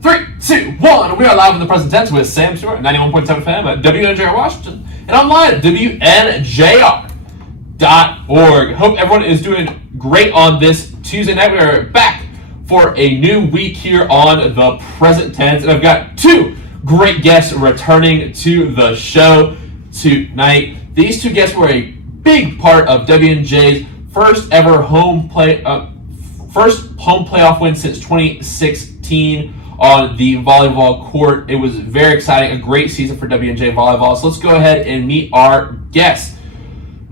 3, 2, 1. We are live in the present tense with Sam Stewart, 91.7 FM at WNJR Washington, and online at WNJR.org. Hope everyone is doing great on this Tuesday night. We are back for a new week here on the present tense, and I've got two great guests returning to the show tonight. These two guests were a big part of WNJ's first home playoff win since 2016 on the volleyball court. It was very exciting, a great season for WNJ volleyball. So let's go ahead and meet our guests.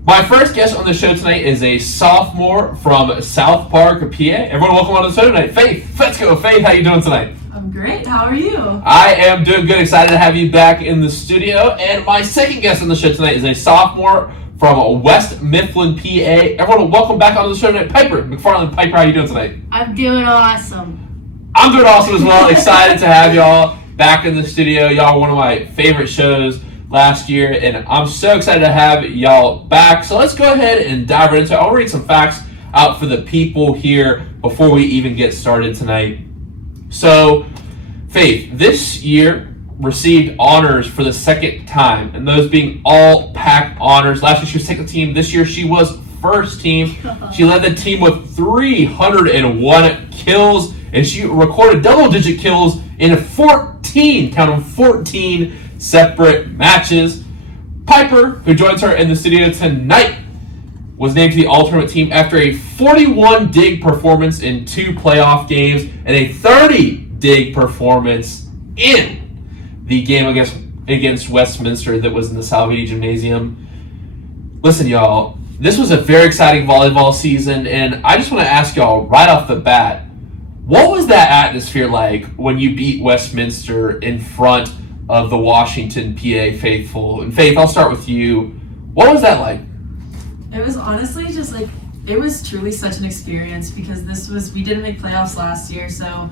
My first guest on the show tonight is a sophomore from South Park, PA. Everyone, welcome on to the show tonight. Faith, Fetsko. Faith, how you doing tonight? I'm great. How are you? I am doing good. Excited to have you back in the studio. And my second guest on the show tonight is a sophomore from West Mcfarland, PA. Everyone, welcome back on the show tonight. Piper, Mcfarland. Piper, how you doing tonight? I'm doing awesome. I'm doing awesome as well. Excited to have y'all back in the studio. Y'all were one of my favorite shows last year, and I'm so excited to have y'all back. So let's go ahead and dive right into it. I'll read some facts out for the people here before we even get started tonight. So, Faith, this year received honors for the second time, and those being all PAC honors. Last year she was second team. This year she was first team. She led the team with 301 kills, and she recorded double-digit kills in 14 separate matches. Piper, who joins her in the studio tonight, was named to the All-Tournament team after a 41 dig performance in 2 playoff games and a 30 dig performance in the game against Westminster that was in the Salvini Gymnasium. Listen, y'all, this was a very exciting volleyball season, and I just want to ask y'all right off the bat, what was that atmosphere like when you beat Westminster in front of the Washington, PA faithful? And Faith, I'll start with you. What was that like? It was honestly just like, it was truly such an experience because we didn't make playoffs last year, so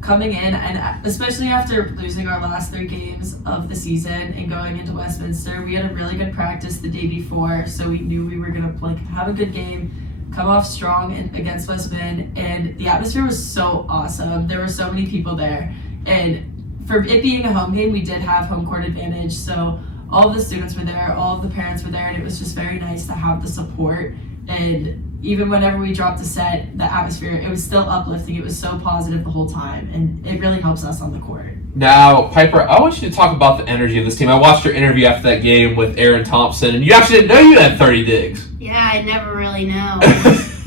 coming in, and especially after losing our last 3 games of the season and going into Westminster, we had a really good practice the day before, so we knew we were going to have a good game, come off strong against Westmin, and the atmosphere was so awesome. There were so many people there, and for it being a home game, we did have home court advantage, so all of the students were there, all of the parents were there, and it was just very nice to have the support. And even whenever we dropped a set, the atmosphere, it was still uplifting. It was so positive the whole time, and it really helps us on the court. Now, Piper, I want you to talk about the energy of this team. I watched your interview after that game with Aaron Thompson, and you actually didn't know you had 30 digs. Yeah, I never really know.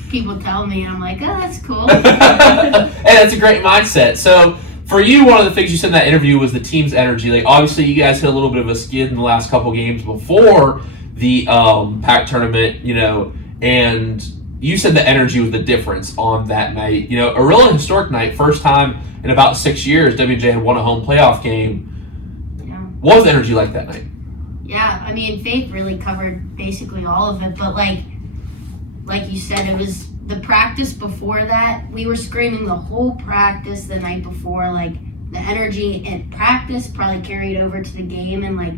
People tell me, and I'm like, oh, that's cool. And that's a great mindset. So, for you, one of the things you said in that interview was the team's energy. Like, obviously, you guys hit a little bit of a skid in the last couple games before the PAC tournament, and you said the energy was the difference on that night. A really historic night, first time in about 6 years WJ had won a home playoff game. Yeah. What was the energy like that night? Yeah, I mean, Faith really covered basically all of it, but like you said, it was the practice before that. We were screaming the whole practice the night before. Like, the energy in practice probably carried over to the game, and like,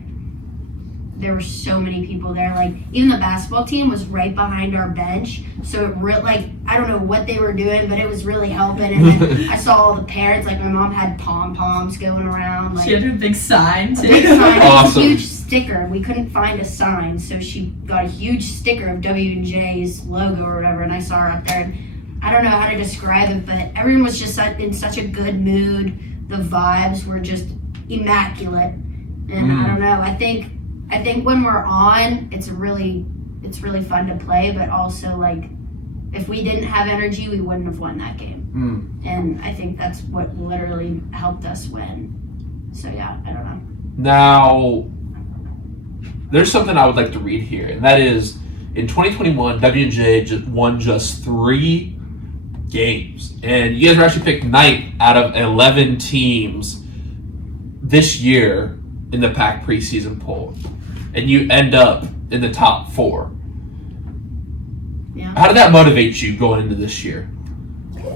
there were so many people there. Like, even the basketball team was right behind our bench, so it I don't know what they were doing, but it was really helping. And then I saw all the parents, like my mom had pom-poms going around. Like, she had a big sign too. A big sign, Awesome. a huge sticker. We couldn't find a sign, so she got a huge sticker of W&J's logo or whatever, and I saw her up there. And I don't know how to describe it, but everyone was just in such a good mood. The vibes were just immaculate, and I don't know. I think when we're on, it's really fun to play, but also, like, if we didn't have energy, we wouldn't have won that game. And I think that's what literally helped us win. So yeah, I don't know. Now, there's something I would like to read here, and that is, in 2021, WNJ won just 3 games. And you guys were actually picked 9th out of 11 teams this year in the PAC preseason poll. And you end up in the top 4. Yeah. How did that motivate you going into this year?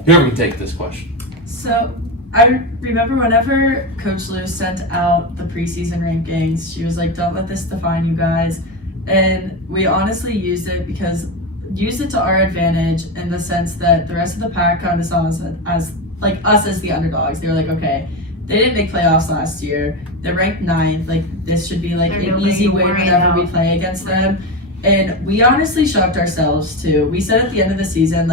Whoever can take this question. So I remember whenever Coach Lou sent out the preseason rankings, she was like, don't let this define you guys. And we honestly used it to our advantage in the sense that the rest of the pack kind of saw us as the underdogs. They were like, okay, they didn't make playoffs last year. They're ranked 9th. Like, this should be like They're an nobody easy to win worry whenever about. we play against them. And we honestly shocked ourselves too. We said at the end of the season,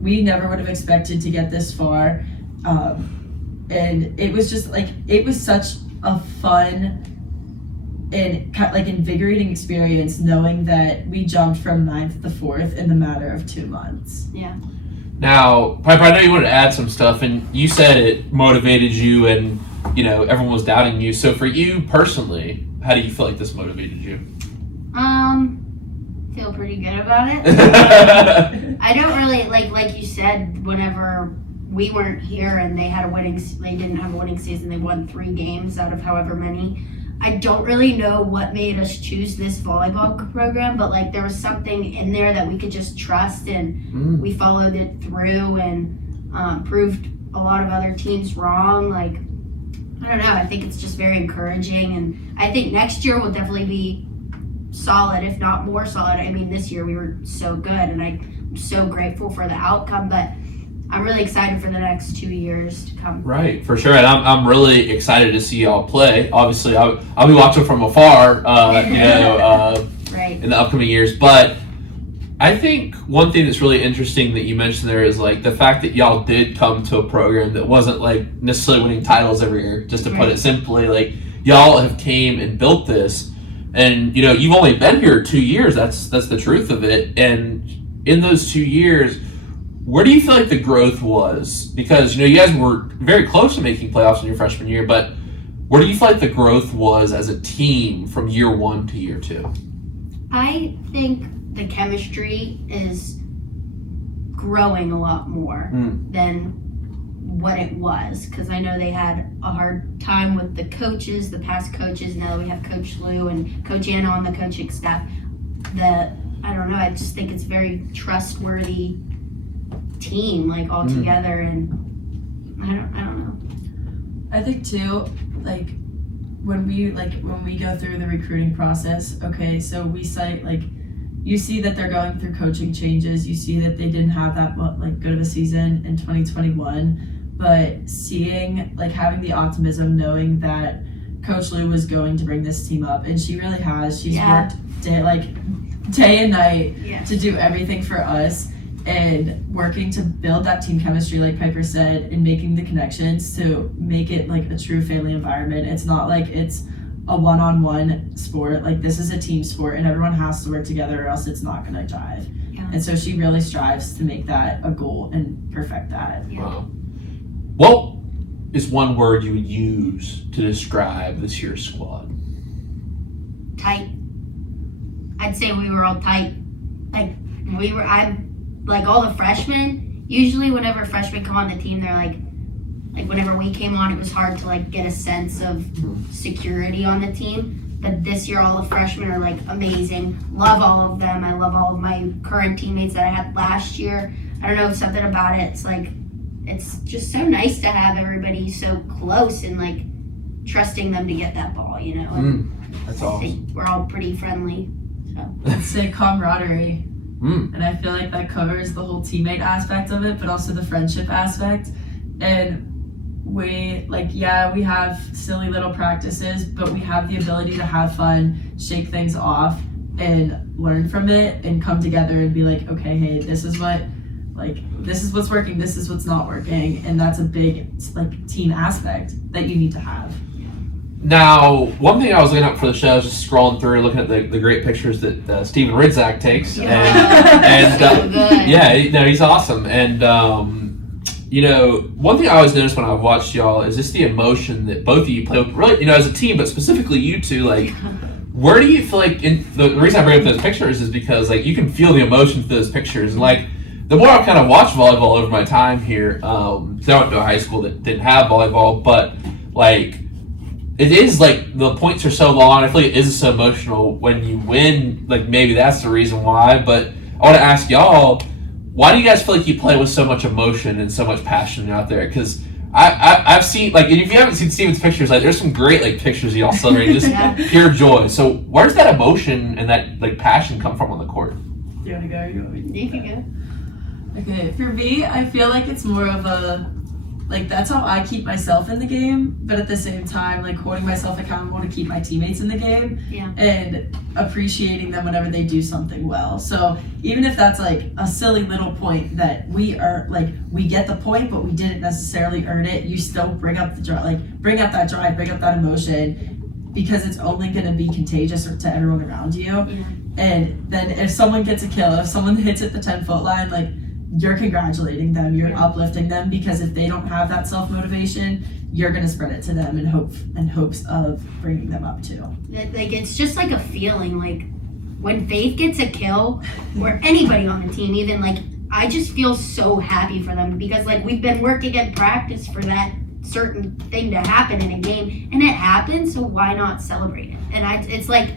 we never would have expected to get this far. And it was just it was such a fun and invigorating experience knowing that we jumped from 9th to 4th in the matter of 2 months. Yeah. Now, Piper, I know you wanted to add some stuff, and you said it motivated you, and everyone was doubting you. So, for you personally, how do you feel like this motivated you? Feel pretty good about it. I don't really like you said. Whenever we weren't here and they didn't have a winning season. They won 3 games out of however many. I don't really know what made us choose this volleyball program, but there was something in there that we could just trust, and we followed it through and proved a lot of other teams wrong. I don't know. I think it's just very encouraging, and I think next year will definitely be solid, if not more solid. I mean, this year we were so good, and I'm so grateful for the outcome, but I'm really excited for the next 2 years to come. Right, for sure, and I'm really excited to see y'all play. Obviously, I'll be watching from afar, right. in the upcoming years. But I think one thing that's really interesting that you mentioned there is the fact that y'all did come to a program that wasn't necessarily winning titles every year. Just to put it simply, y'all have came and built this, and you've only been here 2 years. That's the truth of it. And in those 2 years, where do you feel like the growth was? Because you guys were very close to making playoffs in your freshman year, but where do you feel like the growth was as a team from year 1 to year 2? I think the chemistry is growing a lot more than what it was, because I know they had a hard time with the coaches, the past coaches. Now that we have Coach Lou and Coach Anna on the coaching staff, I don't know, I just think it's a very trustworthy team, all together, and I don't know. I think too, when we go through the recruiting process, okay, so we cite you see that they're going through coaching changes. You see that they didn't have that good of a season in 2021, but seeing having the optimism, knowing that Coach Lou was going to bring this team up, and she really has. She's worked day and night to do everything for us, and working to build that team chemistry, like Piper said, and making the connections to make it a true family environment. It's not it's a one-on-one sport. This is a team sport, and everyone has to work together or else it's not going to jive. Yeah. And so she really strives to make that a goal and perfect that. Yeah. Wow. What is one word you would use to describe this year's squad? Tight. I'd say we were all tight. All the freshmen, usually whenever freshmen come on the team, they're whenever we came on, it was hard to get a sense of security on the team. But this year, all the freshmen are amazing. Love all of them. I love all of my current teammates that I had last year. I don't know, something about it. It's just so nice to have everybody so close and trusting them to get that ball, And That's I awesome. think we're all pretty friendly. So. I'd say camaraderie. And I feel that covers the whole teammate aspect of it, but also the friendship aspect. And we we have silly little practices, but we have the ability to have fun, shake things off, and learn from it, and come together and be okay, hey, this is what's working, this is what's not working, and that's a big team aspect that you need to have. Now, one thing I was looking up for the show, I was just scrolling through, looking at the great pictures that Steven Ridzak takes, and so good. he's awesome. And one thing I always notice when I've watched y'all is just the emotion that both of you play with, really, as a team, but specifically you two. Where do you feel the reason I bring up those pictures is because you can feel the emotion through those pictures. And the more I've kind of watched volleyball over my time here, because I went to a high school that didn't have volleyball, but it is the points are so long. I feel it is so emotional when you win. Maybe that's the reason why. But I want to ask y'all, why do you guys feel you play with so much emotion and so much passion out there? Because I've seen if you haven't seen Steven's pictures, there's some great pictures of y'all celebrating just pure joy. So where's that emotion and that passion come from on the court? Do you want to go? You can go. Okay, for me, I feel it's more of a like that's how I keep myself in the game, but at the same time, like holding myself accountable to keep my teammates in the game and appreciating them whenever they do something well. So even if that's like a silly little point that we are like, we get the point, but we didn't necessarily earn it, you still bring up the drive, like bring up that drive, bring up that emotion, because it's only going to be contagious to everyone around you. And then if someone gets a kill, if someone hits at the 10-foot line, like you're congratulating them, you're uplifting them, because if they don't have that self-motivation, you're going to spread it to them in hopes of bringing them up too. Like it's just like a feeling, like when Faith gets a kill, or anybody on the team even, like I just feel so happy for them, because like we've been working at practice for that certain thing to happen in a game, and it happened, so why not celebrate it? And it's like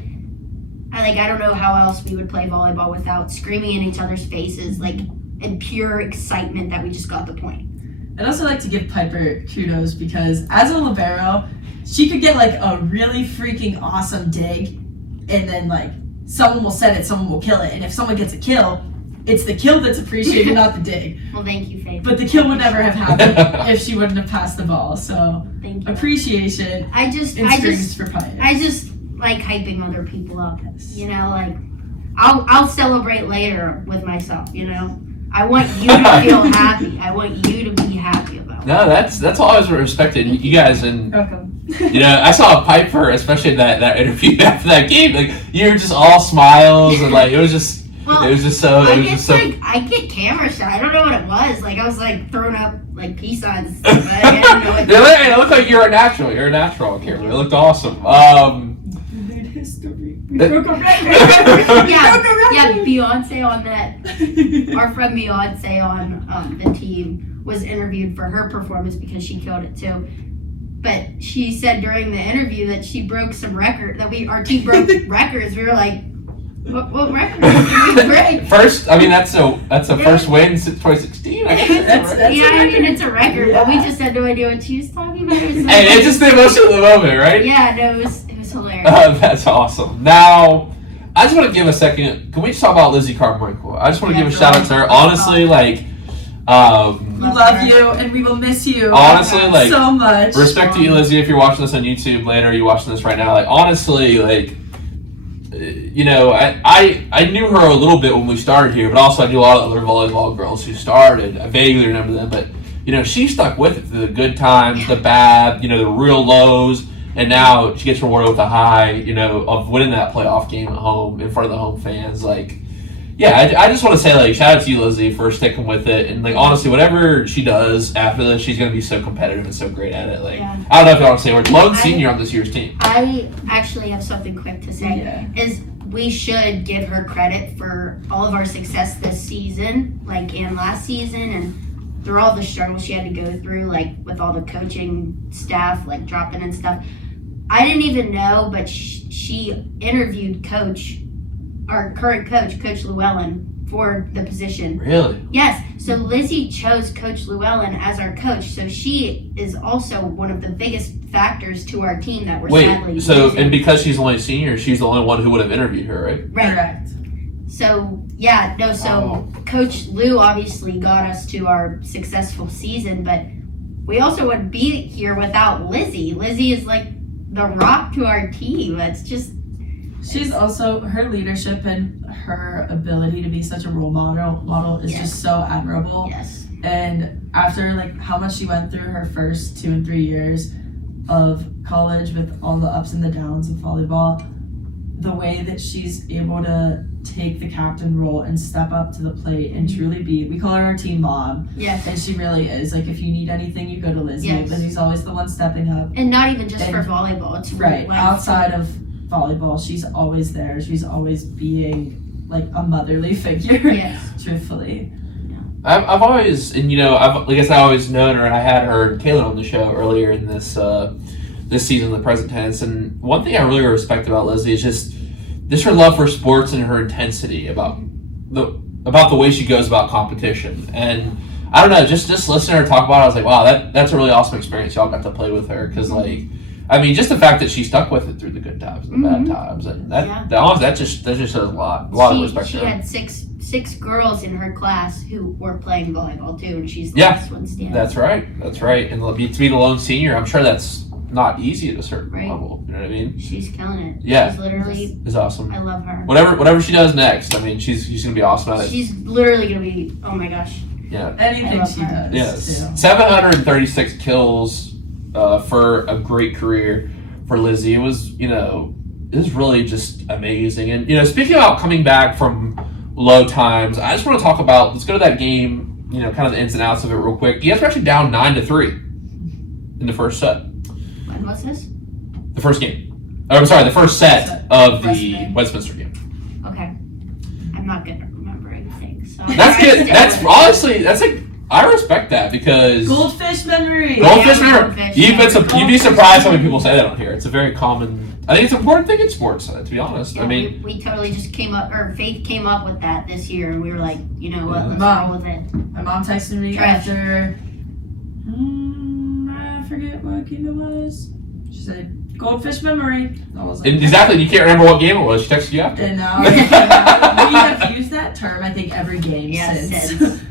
I don't know how else we would play volleyball without screaming in each other's faces, like in pure excitement that we just got the point. I'd also like to give Piper kudos, because as a libero, she could get like a really freaking awesome dig, and then like someone will set it, someone will kill it, and if someone gets a kill, it's the kill that's appreciated, not the dig. Well, thank you, Faith. But the kill would never have happened if she wouldn't have passed the ball. So thank you. Appreciation. I just for Piper. I just like hyping other people up. You know, like I'll celebrate later with myself, you know. I want you to feel happy. I want you to be happy about it. No, that's always respected. You guys, and Welcome. you know, I saw Piper, especially in that interview after that game. Like you were just all smiles, and like it was just so. I get camera shy. I don't know what it was. Like I was like throwing up like peace signs. But I didn't know what it looked like you're a natural. You're a natural on camera. It looked awesome. History. yeah, Beyonce on that. Our friend Beyonce on the team was interviewed for her performance because she killed it too. But she said during the interview that she broke some record, our team broke records. We were like, what record did we break? First, I mean that's a first win since 2016. I guess it's a record. But we just had no idea what she was talking about. And it's just the emotion of the moment, right? Yeah, no, it was hilarious. That's awesome. Now, I just want to give a second. Can we just talk about Lizzie Carmichael? I just want to give a shout out to her. Honestly, like, we love you and we will miss you. Honestly, like, so much. Respect to you, Lizzie. If you're watching this on YouTube later, you're watching this right now. Like, honestly, like, you know, I knew her a little bit when we started here, but also I knew a lot of other volleyball girls who started. I vaguely remember them, but you know, she stuck with it through the good times, the bad, you know, the real lows. And now she gets rewarded with a high, you know, of winning that playoff game at home in front of the home fans. Like, yeah, I just want to say, like, shout out to you, Lizzie, for sticking with it. And, like, honestly, whatever she does after this, she's going to be so competitive and so great at it. Like, I don't know if y'all want to say we're lone senior on this year's team. I actually have something quick to say. Is we should give her credit for all of our success this season, like, and last season, and through all the struggles she had to go through, like, with all the coaching staff, like, dropping and stuff. I didn't even know, but she interviewed our current coach, Coach Llewellyn, for the position. Really? Yes. So Lizzie chose Coach Llewellyn as our coach. So she is also one of the biggest factors to our team that we're sadly losing. And because she's only a senior, she's the only one who would have interviewed her, right? Right. Correct. So, yeah, no, so Coach Lou obviously got us to our successful season, but we also wouldn't be here without Lizzie. Lizzie is like the rock to our team. It's just she's also, her leadership and her ability to be such a role model is just so admirable. Yes. And after like how much she went through her first 2 and 3 years of college with all the ups and the downs of volleyball, the way that she's able to take the captain role and step up to the plate and truly be, we call her our team mom. Yes. And she really is. Like, if you need anything, you go to Lizzie. Yes. Lizzie's always the one stepping up. And not even just for volleyball. It's right. Outside of volleyball, she's always there. She's always being like a motherly figure. Yes. Truthfully. I've always, and you know, I guess I always known her, and I had her and Kaylin on the show earlier in this season, the present tense. And one thing I really respect about Lizzie is just her love for sports and her intensity about the way she goes about competition. And I don't know, just listening to her talk about it, I was like, wow, that's a really awesome experience. Y'all got to play with her, because like I mean, just the fact that she stuck with it through the good times and the bad times, and that just shows a lot of respect. She had six girls in her class who were playing volleyball too, and she's the last one standing. That's right. And to be the lone senior, I'm sure that's not easy at a certain level. You know what I mean? She's killing it. Yeah, she's literally is awesome. I love her. Whatever she does next, I mean, she's gonna be awesome at it. She's literally gonna be. Oh my gosh. Yeah. Anything she does. Yes. 736 kills for a great career for Lizzie. It was really just amazing. And speaking about coming back from low times, I just want to talk about. Let's go to that game. Kind of the ins and outs of it real quick. You guys were actually down 9-3 in the first set. When was this? The first game. Oh, I'm sorry, the first set of the Westminster game. Okay. I'm not good at remembering things. So That's good. That's honestly, I respect that because goldfish memory. You'd be surprised how many people say that on here. It's a very common. I think it's an important thing in sports. To be honest, yeah, I mean, we totally just came up, or Faith came up with that this year, and we were like, you know what, let's roll with it. My mom texted me after. I forget what game it was. She said, "Goldfish memory." I was like, exactly. You can't remember what game it was. She texted you after. And now we have used that term. I think every game since.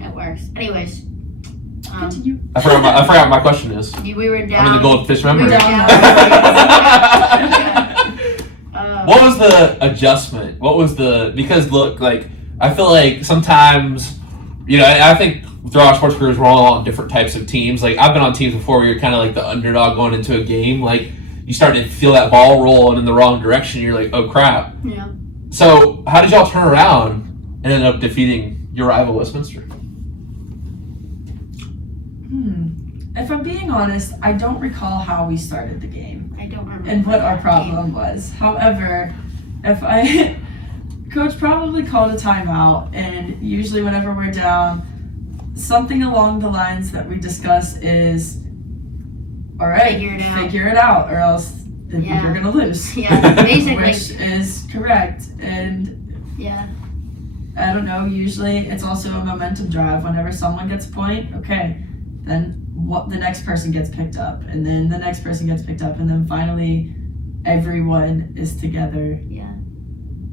It works. Anyways, continue. I forgot what my question is. We were down. The goldfish memory. We were down. What was the adjustment? Because look, like I feel like sometimes, I think throughout our sports careers we're all on different types of teams. Like I've been on teams before where you're kind of like the underdog going into a game. Like you start to feel that ball rolling in the wrong direction. You're like, oh crap. Yeah. So how did y'all turn around and end up defeating your rival Westminster? If I'm being honest, I don't recall how we started the game. I don't remember. And what our problem was. However, Coach probably called a timeout, and usually whenever we're down, something along the lines that we discuss is, all right, figure it out, or else you're going to lose. Yeah, basically. Which is correct. And yeah. I don't know, usually it's also a momentum drive. Whenever someone gets a point, okay, then the next person gets picked up, and then the next person gets picked up, and then finally everyone is together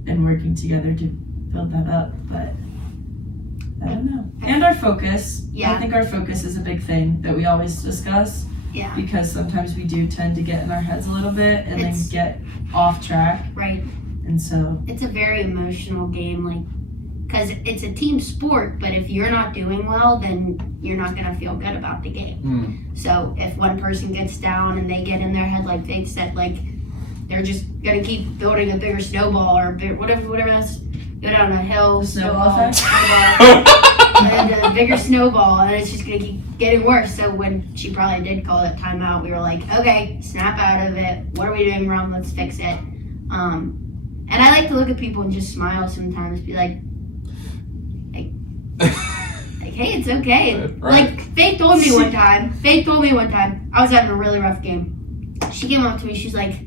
and working together to build that up. But I don't know. And our focus. Yeah. I think our focus is a big thing that we always discuss. Yeah. Because sometimes we do tend to get in our heads a little bit and then get off track. Right. And so it's a very emotional game, because it's a team sport, but if you're not doing well, then you're not going to feel good about the game. So if one person gets down and they get in their head, like they said, they're just going to keep building a bigger snowball or whatever that's, go down a hill, snowball, and a bigger snowball, and it's just going to keep getting worse. So when she probably did call it timeout, we were like, okay, snap out of it. What are we doing wrong? Let's fix it. And I like to look at people and just smile sometimes, be like, hey, it's okay. Right. Faith told me one time, I was having a really rough game. She came up to me, she's like,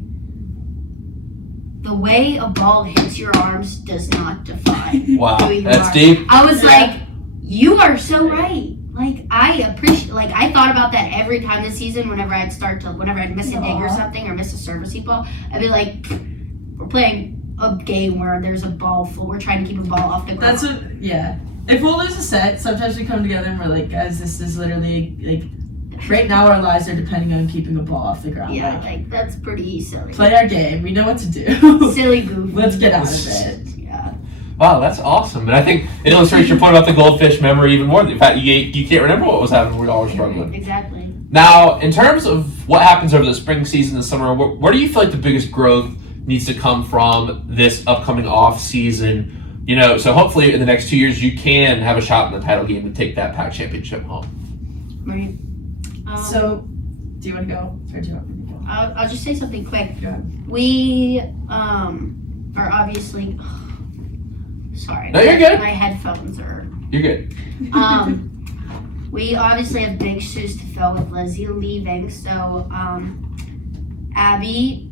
the way a ball hits your arms does not define wow, who you that's are. deep. I was like, you are so right. I appreciate, I thought about that every time this season whenever I'd miss a dig or something or miss a servicey ball. I'd be like, we're playing a game where there's a ball full. We're trying to keep a ball off the ground. If we'll lose a set, sometimes we come together and we're like, guys, this is literally right now our lives are depending on keeping a ball off the ground. Yeah, that's pretty silly. Play our game. We know what to do. Silly goof. Let's get out of it. Yeah. Wow, that's awesome. And I think it illustrates your point about the goldfish memory even more. In fact, you can't remember what was happening. We all were struggling. Exactly. Now, in terms of what happens over the spring season and summer, where do you feel like the biggest growth needs to come from this upcoming off season? So hopefully in the next 2 years you can have a shot in the title game and take that PAC championship home. Right. So, do you want to go? Or do you want me to go? I'll just say something quick. Go ahead. We are obviously. Sorry. No, you're good. My headphones are. You're good. We obviously have big shoes to fill with Lizzie leaving. So, Abby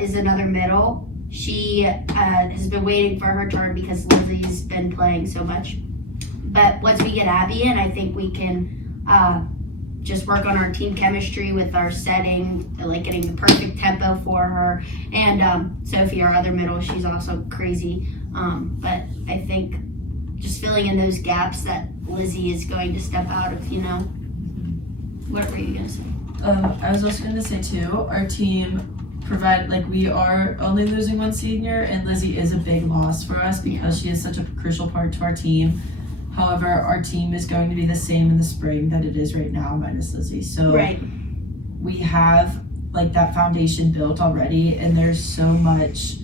is another middle. She has been waiting for her turn because Lizzie's been playing so much. But once we get Abby in, I think we can just work on our team chemistry with our setting, like getting the perfect tempo for her. And Sophie, our other middle, she's also crazy. But I think just filling in those gaps that Lizzie is going to step out of, What were you going to say? I was also going to say, too, our team we are only losing one senior, and Lizzie is a big loss for us because she is such a crucial part to our team. However, our team is going to be the same in the spring that it is right now, minus Lizzie. So we have that foundation built already, and there's so much,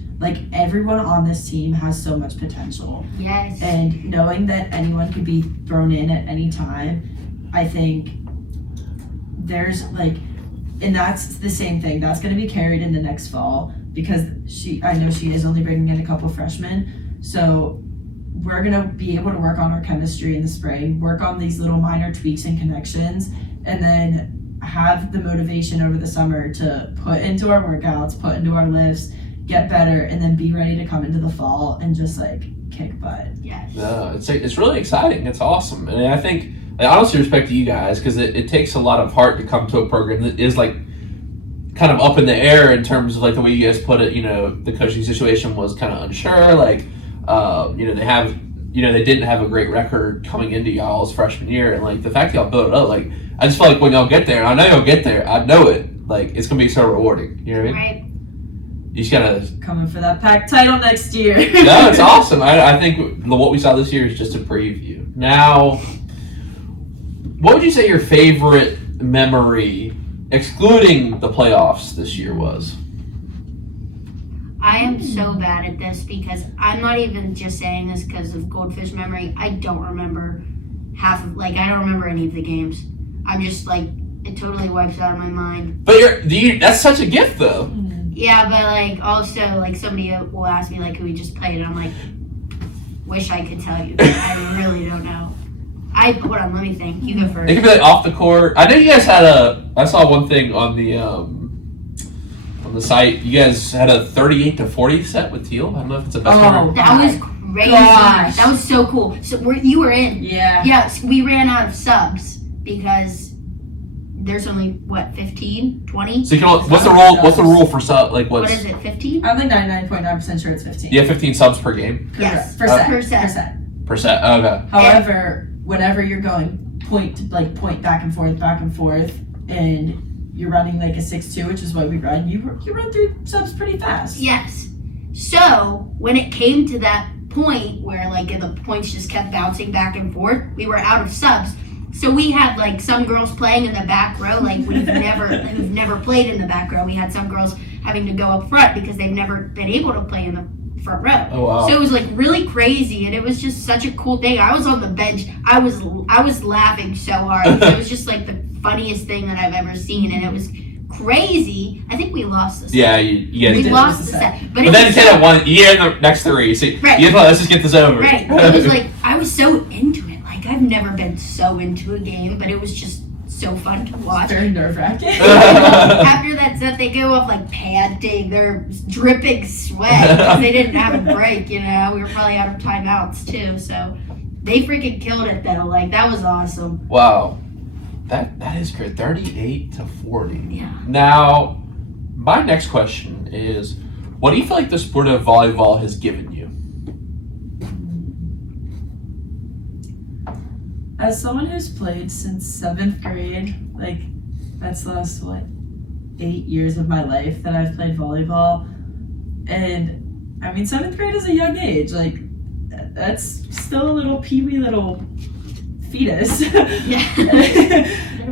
everyone on this team has so much potential. Yes. And knowing that anyone could be thrown in at any time, I think there's and that's the same thing. That's going to be carried into next fall because I know she is only bringing in a couple freshmen. So we're going to be able to work on our chemistry in the spring, work on these little minor tweaks and connections, and then have the motivation over the summer to put into our workouts, put into our lifts, get better, and then be ready to come into the fall and just kick butt. Yes. No, it's really exciting. It's awesome. And I think I honestly respect to you guys because it takes a lot of heart to come to a program that is kind of up in the air in terms of the way you guys put it. The coaching situation was kind of unsure. They didn't have a great record coming into y'all's freshman year, and the fact y'all built it up. I just feel like when y'all get there, and I know y'all get there, I know it. It's gonna be so rewarding. You know what I mean? Right. You just gotta coming for that Pac title next year. No, it's awesome. I think what we saw this year is just a preview. Now, what would you say your favorite memory, excluding the playoffs this year, was? I am so bad at this because I'm not even just saying this because of goldfish memory. I don't remember I don't remember any of the games. I'm just it totally wipes out of my mind. But that's such a gift though. Yeah, but also somebody will ask me who we just played, and I'm wish I could tell you. I really don't know. Hold on, let me think. You go first. It could be off the court. I know you guys had I saw one thing on the site. You guys had a 38-40 set with Teal. I don't know if it's a best memory. That was crazy. Gosh. That was so cool. So you were in. Yeah. Yes, we ran out of subs because there's only 15, 20. So what's the rule? What's the rule for sub? What is it? 15? I'm 99.9% sure it's 15. You have 15 subs per game. Yes. Per set. Per set. Okay. However, whenever you're going point back and forth, and you're running a 6-2, which is what we run, you run through subs pretty fast. Yes. So when it came to that point where the points just kept bouncing back and forth, we were out of subs. So we had some girls playing in the back row, who've never played in the back row. We had some girls having to go up front because they've never been able to play in the front row. Oh wow! So it was really crazy, and it was just such a cool thing. I was on the bench. I was laughing so hard. It was just the funniest thing that I've ever seen, and it was crazy. I think we lost the set. Yeah, you guys we did. lost the set. But then Ken won. You had the next three. So let's just get this over. Right. It was I was so into it. I've never been so into a game, but it was just so fun to watch. It's very nerve-wracking. After that set, they go off panting. They're dripping sweat because they didn't have a break, We were probably out of timeouts, too. So they freaking killed it, though. That was awesome. Wow. That is great. 38-40. Yeah. Now, my next question is, what do you feel like the sport of volleyball has given you? As someone who's played since 7th grade, that's the last 8 years of my life that I've played volleyball. And 7th grade is a young age. That's still a little peewee little fetus. Yeah.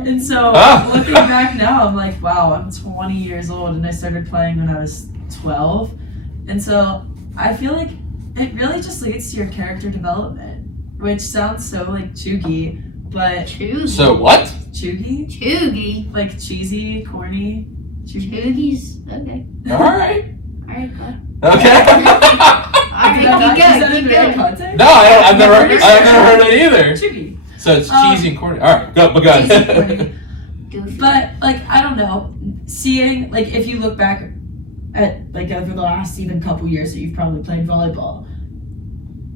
And so looking back now, I'm wow, I'm 20 years old and I started playing when I was 12. And so I feel it really just leads to your character development. Which sounds so chuggy, but Chuggy. So what? Chuggy? Chuggy. Cheesy, corny. Chuggy's okay. All right. All right, bud. Okay. All right, keep going. Context? No, I've never heard it either. Chuggy. So it's cheesy and corny. All right, go ahead. Cheesy, corny. But I don't know. Seeing if you look back at over the last even couple years that you've probably played volleyball.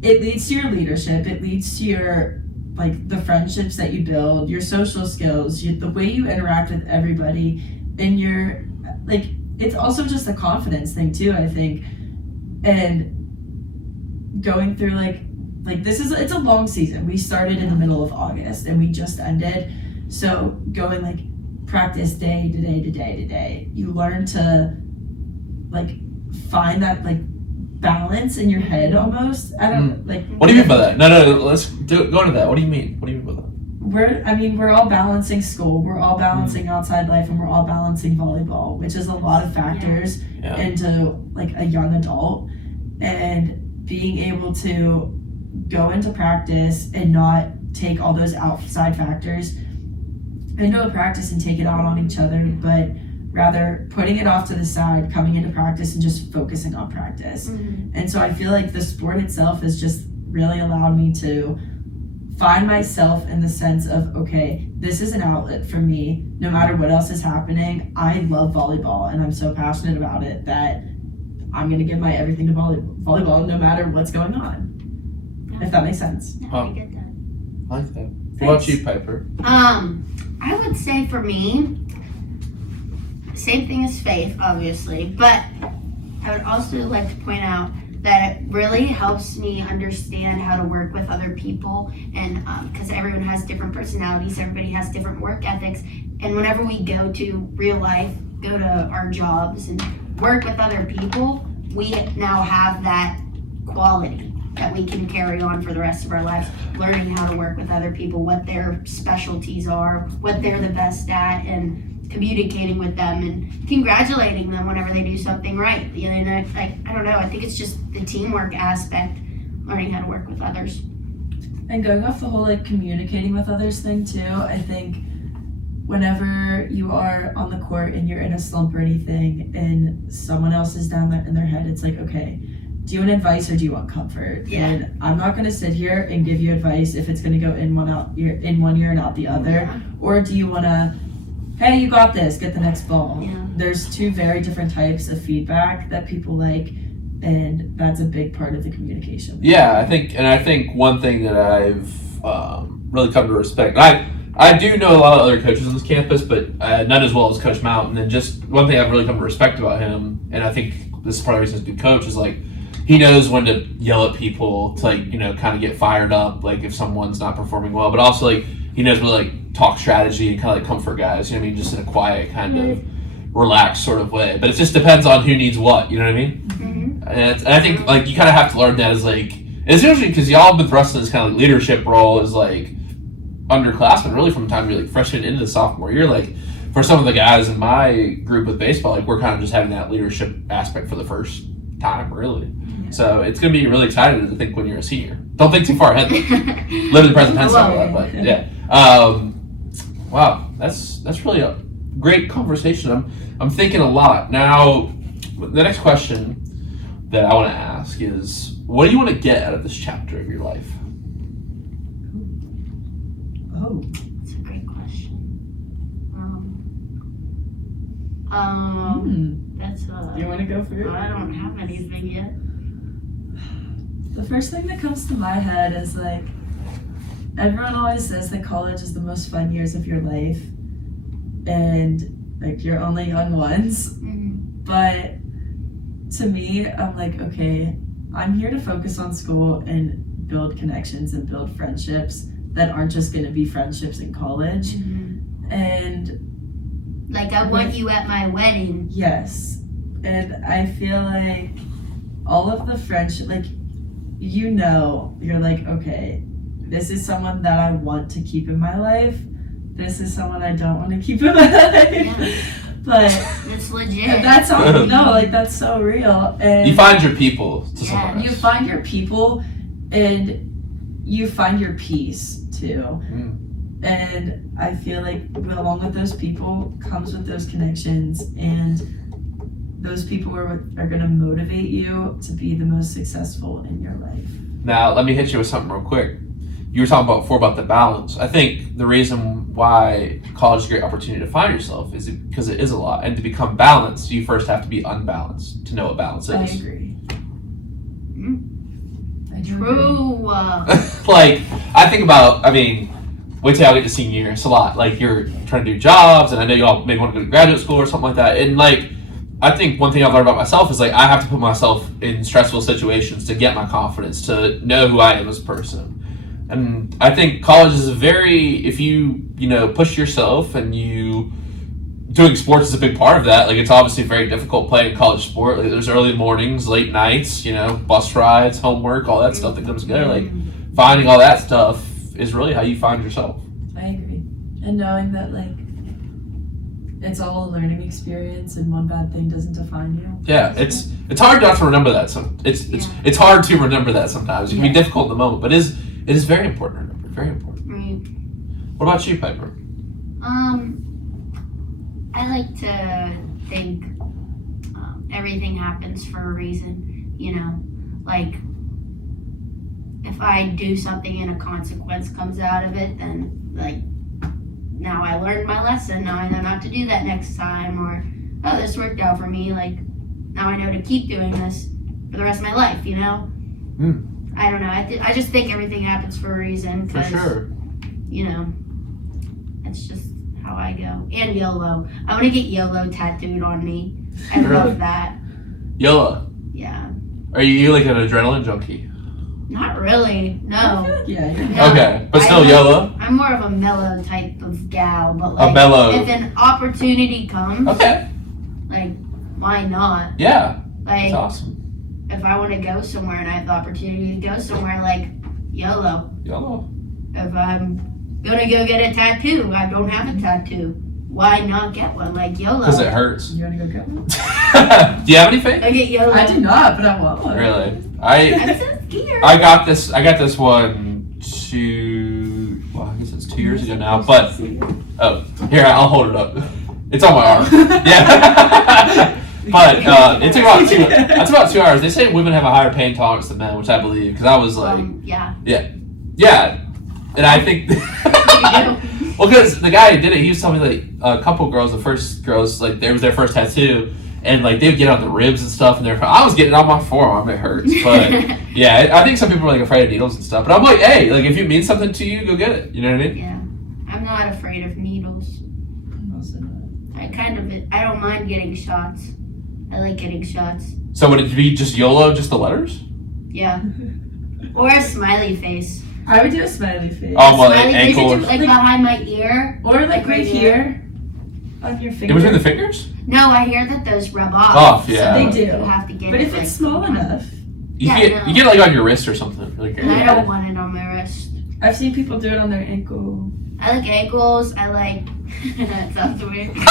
It leads to your leadership. It leads to your like the friendships that you build, your social skills, the way you interact with everybody, and your like it's also just a confidence thing too, I think. And going through like it's a long season. We started in the middle of August and we just ended. So going like practice day to day to day to day, you learn to like find that like balance in your head almost. I don't like. What do you mean by that? No. Let's go into that. What do you mean? What do you mean by that? We're all balancing school. We're all balancing outside life, and we're all balancing volleyball, which is a lot of factors into like a young adult, and being able to go into practice and not take all those outside factors into a practice and take it out on each other, but rather putting it off to the side, coming into practice and just focusing on practice. And so I feel like the sport itself has just really allowed me to find myself in the sense of, okay, this is an outlet for me. No matter what else is happening, I love volleyball and I'm so passionate about it that I'm going to give my everything to volleyball no matter what's going on. If that makes sense. No, I get that. I like that. What about you, Piper? I would say for me, same thing as Faith, obviously, but I would also like to point out that it really helps me understand how to work with other people, and because everyone has different personalities, everybody has different work ethics, and whenever we go to real life, go to our jobs and work with other people, we now have that quality that we can carry on for the rest of our lives, learning how to work with other people, what their specialties are, what they're the best at, and communicating with them and congratulating them whenever they do something right. You know, like, I don't know, I think it's just the teamwork aspect, learning how to work with others. And going off the whole like communicating with others thing too, I think whenever you are on the court and you're in a slump or anything and someone else is down there in their head, it's like, okay, do you want advice or do you want comfort? Yeah. And I'm not going to sit here and give you advice if it's going to go in one ear and out the other. Yeah. Or do you want to, hey, you got this, get the next ball. Yeah. There's two very different types of feedback that people like, and that's a big part of the communication. Yeah, I think one thing that I've really come to respect, I do know a lot of other coaches on this campus, but not as well as Coach Mountain. And just one thing I've really come to respect about him, and I think this is part of the reason he's a good coach, is like he knows when to yell at people to like, you know, kind of get fired up, like if someone's not performing well, but also like he knows when to like talk strategy and kind of like comfort guys, you know what I mean, just in a quiet kind of relaxed sort of way. But it just depends on who needs what, you know what I mean? Mm-hmm. And I think like you kind of have to learn that as like, it's usually because y'all have been thrust in this kind of like leadership role as like underclassmen, really from the time you're like freshman into the sophomore year. Like for some of the guys in my group with baseball, like we're kind of just having that leadership aspect for the first time, really. Yeah. So it's gonna be really exciting to think when you're a senior. Don't think too far ahead. Live in the present tense, but yeah. Wow, that's really a great conversation. I'm thinking a lot now. The next question that I want to ask is, what do you want to get out of this chapter of your life? Oh, that's a great question. That's you want to go for it? I don't have anything yet. The first thing that comes to my head is like, everyone always says that college is the most fun years of your life, and like you're only young once. But to me, I'm like, okay, I'm here to focus on school and build connections and build friendships that aren't just going to be friendships in college. And like I want you at my wedding. Yes. And I feel like all of the friendship, like, you know, you're like, okay, this is someone that I want to keep in my life. This is someone I don't want to keep in my life. Yeah. But it's legit. That's all. No, like that's so real. And you find your people. You find your people, and you find your peace too. And I feel like along with those people comes with those connections, and those people are going to motivate you to be the most successful in your life. Now, let me hit you with something real quick. You were talking before about the balance. I think the reason why college is a great opportunity to find yourself is because it is a lot. And to become balanced, you first have to be unbalanced to know what balance is. I agree. True. Like, I think about, wait till I get to senior year. It's a lot. Like, you're trying to do jobs, and I know y'all maybe want to go to graduate school or something like that. And, like, I think one thing I've learned about myself is, like, I have to put myself in stressful situations to get my confidence, to know who I am as a person. And I think college is if you push yourself and doing sports is a big part of that. Like, it's obviously very difficult playing college sport. Like, there's early mornings, late nights, bus rides, homework, all that stuff that comes together. Like, finding all that stuff is really how you find yourself. I agree. And knowing that, like, it's all a learning experience and one bad thing doesn't define you. Yeah, it's hard not to remember that. It's hard to remember that sometimes. It can be difficult in the moment, but it is very important to remember. Very important. Right. What about you, Piper? I like to think everything happens for a reason, like if I do something and a consequence comes out of it, then like now I learned my lesson, now I know not to do that next time, or oh, this worked out for me, like now I know to keep doing this for the rest of my life, I don't know, I just think everything happens for a reason, For sure. It's just how I go. And YOLO. I want to get YOLO tattooed on me. I Really? love that. YOLO. Yeah. Are you like an adrenaline junkie? Not really. No. Yeah. No. Okay, but still YOLO? I'm more of a mellow type of gal, but A like mellow. if an opportunity comes, Okay. like why not? Yeah. Like That's awesome. if I want to go somewhere and I have the opportunity to go somewhere, like YOLO. YOLO. If I'm gonna go get a tattoo, I don't have a tattoo. Why not get one? Like YOLO. Because it hurts. You want to go get one? Do you have anything? I get YOLO. I do not, but I want one. Really? I'm so scared. I got this one I guess it's 2 years ago now, but here, I'll hold it up. It's on my arm. Yeah. But it took that's about 2 hours. They say women have a higher pain tolerance than men, which I believe, because I was like, yeah. And I think, well, because the guy who did it, he was telling me like a couple girls, the first girls, like there was their first tattoo, and like they would get on the ribs and stuff, and I was getting it on my forearm, it hurts. But yeah, I think some people are like afraid of needles and stuff. But I'm like, hey, like if it means something to you, go get it. You know what I mean? Yeah, I'm not afraid of needles. I'm also not. I don't mind getting shots. I like getting shots. So would it be just YOLO, just the letters? Yeah. Or a smiley face. I would do a smiley face. Oh, well, Smiley like face ankle. like behind my ear. Or like right here. On your finger. In between the fingers? No, I hear that those rub off. Off, yeah. They do. You have to get But it. if it's small enough. You Yeah, get like on your wrist or something. Like, And I don't want it on my wrist. I've seen people do it on their ankle. I like ankles. I like. That sounds weird. Take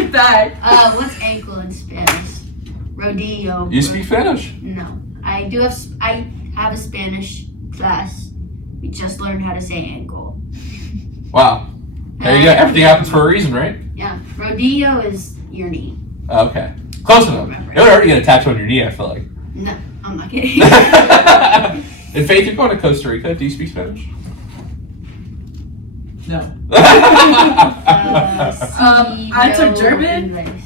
it back. What's ankle in Spanish? Rodillo. You speak Spanish? No, I do have. I have a Spanish class. We just learned how to say ankle. Wow. There you go. Everything happens for a reason, right? Yeah, rodillo is your knee. Okay. Close enough. It would hurt to get a tattoo on your knee, I feel like. No, I'm not kidding. And Faith, you're going to Costa Rica. Do you speak Spanish? No. I I took German.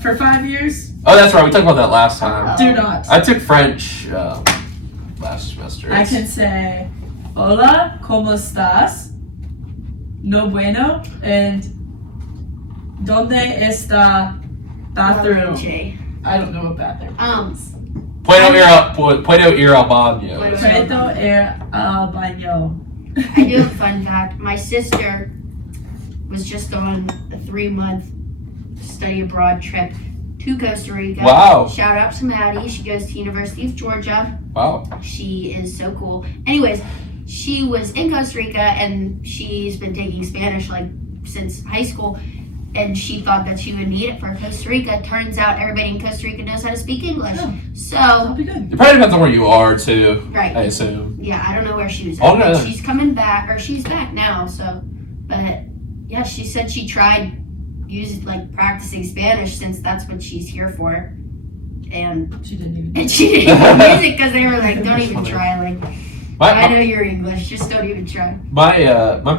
For 5 years. Oh, that's right. We talked about that last time. Do not. I took French last semester. I can say, hola, ¿cómo estás? No bueno. And ¿dónde está bathroom? I don't know what bathroom is. Puedo ir al baño. Puedo ir al baño. I do have a fun fact. My sister was just on a 3-month study abroad trip to Costa Rica. Wow. Shout out to Maddie. She goes to University of Georgia. Wow. She is so cool. Anyways, she was in Costa Rica and she's been taking Spanish like since high school. And she thought that she would need it for Costa Rica. Turns out everybody in Costa Rica knows how to speak English. Oh, So, that'll be good. It probably depends on where you are, too. right. I assume. Yeah, I don't know where she was at. Oh, no. But she's coming back, or she's back now. So, but yeah, she said she tried practicing Spanish since that's what she's here for. And She didn't even. she didn't use it because they were like, don't even try. Like, I know My, you're English, just don't even try. my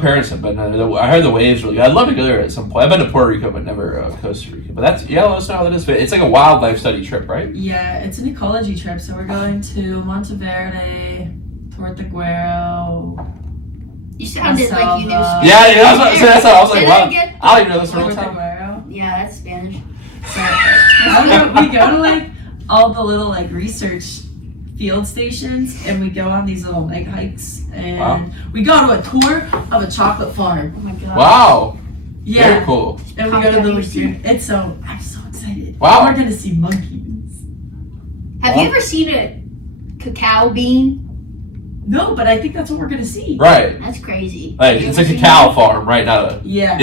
parents have been there. I heard the waves really good. I'd love to go there at some point. I've been to Puerto Rico, but never Costa Rica. But that's how that is. It's like a wildlife study trip, right? Yeah, it's an ecology trip. So we're going to Monteverde towards Martha Guerrero. You sounded like you knew Spanish. Yeah, that's what I was like, Did wow. I get- I don't even know this real Martha time. Guerrero. Yeah, that's Spanish. So I don't know, we go to like all the little like research field stations, and we go on these little night hikes, and Wow. we go to a tour of a chocolate farm. Oh my god. Wow. Yeah, Very cool. and we go to the Have you lagoon. It's so I'm so excited. Wow. We're gonna see monkeys. Have you ever seen a cacao bean? No, but I think that's what we're gonna see. Right. That's crazy. Like, Have you it's a ever seen cacao one? farm, right? Not a. Yeah.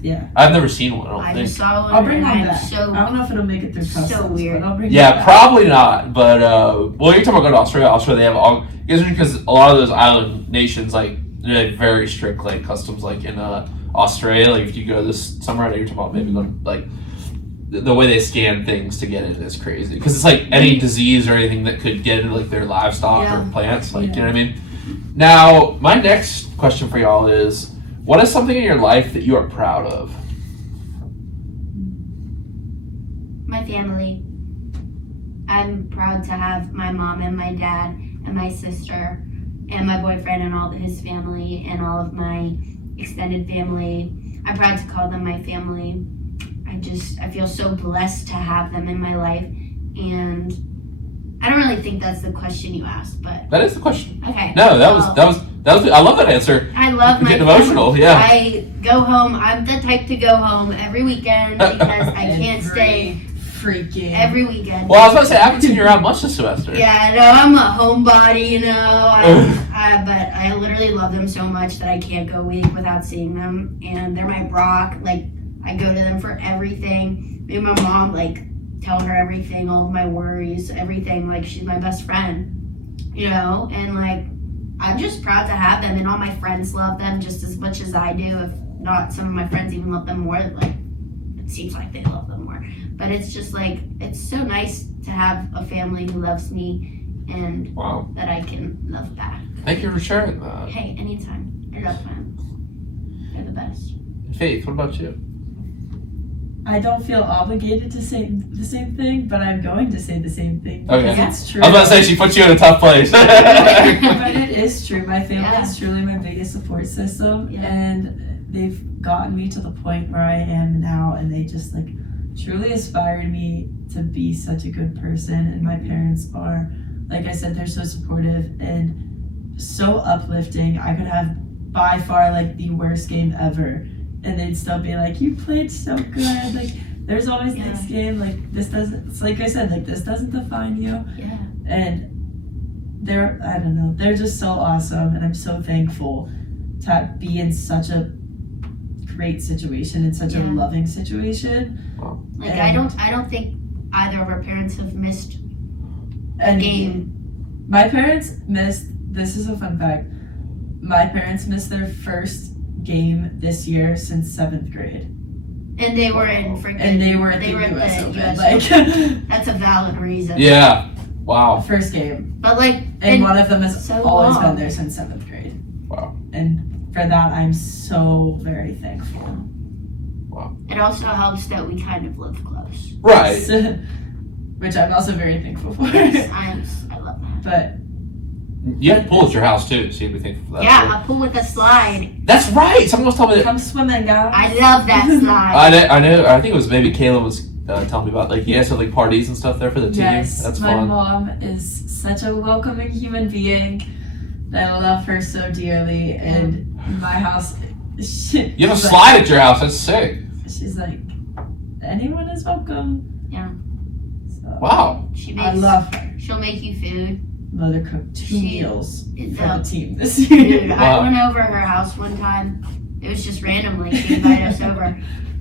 Yeah. I've never seen one, I I don't just think. saw one. I'll bring and one I'm back. so I don't know if it'll make it through customs. weird. But I'll bring it Yeah, back. probably not. But, well, you're talking about going to Australia. Australia, they have all. Because a lot of those island nations, like, they have very strict, like, customs, like, in Australia. Like, if you go this summer, I know you're talking about maybe going, like, the way they scan things to get in is crazy. Because it's like any disease or anything that could get into, like, their livestock Yeah. or plants. Like, you know what I mean? Now, my next question for y'all is, what is something in your life that you are proud of? my family. I'm proud to have my mom and my dad and my sister and my boyfriend and all of his family and all of my extended family. I'm proud to call them my family. I feel so blessed to have them in my life, and I don't really think that's the question you asked, but That is the question. okay. No, that was. I love that answer. I love my Getting emotional, family. yeah. I go home. I'm the type to go home every weekend because I can't stay freaking every weekend. Well, I was about to say, I haven't seen you around much this semester. Yeah, no, I'm a homebody, you know. But I literally love them so much that I can't go a week without seeing them. And they're my rock. Like, I go to them for everything. Me and my mom, like, tell her everything, all of my worries, everything. Like, she's my best friend, you know. And, like, I'm just proud to have them. And all my friends love them just as much as I do. If not, some of my friends even love them more. Like, it seems like they love them more. But it's just like, it's so nice to have a family who loves me and Wow. that I can love back. Thank you for sharing that. Hey, anytime. I love them. They're the best. Faith, what about you? I don't feel obligated to say the same thing, but I'm going to say the same thing Okay. because it's true. I was about to say, she put you in a tough place. But it is true. My family Yeah. is truly my biggest support system, Yeah. and they've gotten me to the point where I am now, and they just like truly inspired me to be such a good person. And my parents are, like I said, they're so supportive and so uplifting. I could have by far like the worst game ever, and they'd still be like, "You played so good." Like, there's always Yeah. this game. Like, this doesn't. It's like I said. Like, this doesn't define you. Yeah. And I don't know, they're just so awesome, and I'm so thankful to be in such a great situation, in such a Yeah. loving situation. Like, And- I don't think either of our parents have missed a And game. my parents missed, this is a fun fact, my parents missed their first game this year since 7th grade. And they were in freaking. And they were at the US US Open. US Like, That's a valid reason. Yeah. Wow. first game. But, like, And one of them has so always long. been there since 7th grade. Wow. And for that, I'm so very thankful. it also helps that we kind of live close. Right. Which I'm also very thankful for. I love that. But You have a pool at your house, too, so you'd be thankful for that. Yeah, too. a pool with a slide. That's right. Someone was telling me that. come swimming, guys. I love that slide. I know. I think it was maybe Caleb was telling me about, like, he has like parties and stuff there for the team. Yes, That's my fun. mom is such a welcoming human being. I love her so dearly, and my house. You have a slide at your house. That's sick. She's like, anyone is welcome. Yeah. So, Wow. I love her. She'll make you food. Mother cooked 2 meals for No. the team this year. Dude, Wow. I went over her house one time. It was just randomly. She invited us over.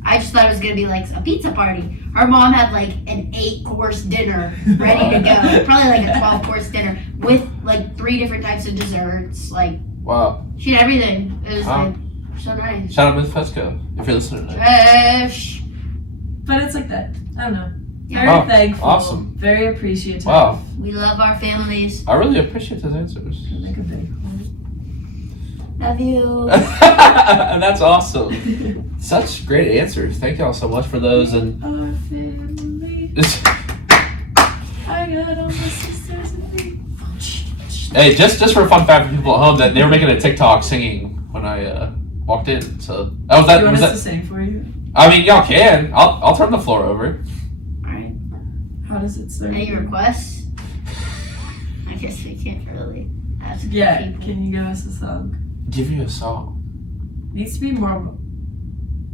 I just thought it was going to be like a pizza party. Her mom had like an 8-course dinner ready to go. Probably like a 12-course dinner with like 3 different types of desserts. Like, Wow. she had everything. It was Wow. like so nice. Shout out to Fetsko if you're listening to that. Fresh. But it's like that. I don't know. Yeah. Very Wow, thankful. awesome. Very appreciative. Wow. We love our families. I really appreciate those answers. Like a big Love you. And that's awesome. Such great answers. Thank y'all so much for those. And Our family. I got all my sisters and me. Hey, just for a fun fact for people at home, that they were making a TikTok singing when I walked in. So that was that. You want Was us that? to sing for you? I mean, y'all can. I'll turn the floor over. Alright. How does it start? Any requests? I guess we can't really ask Yeah, people. can you give us a song? Give you a song. Needs to be more.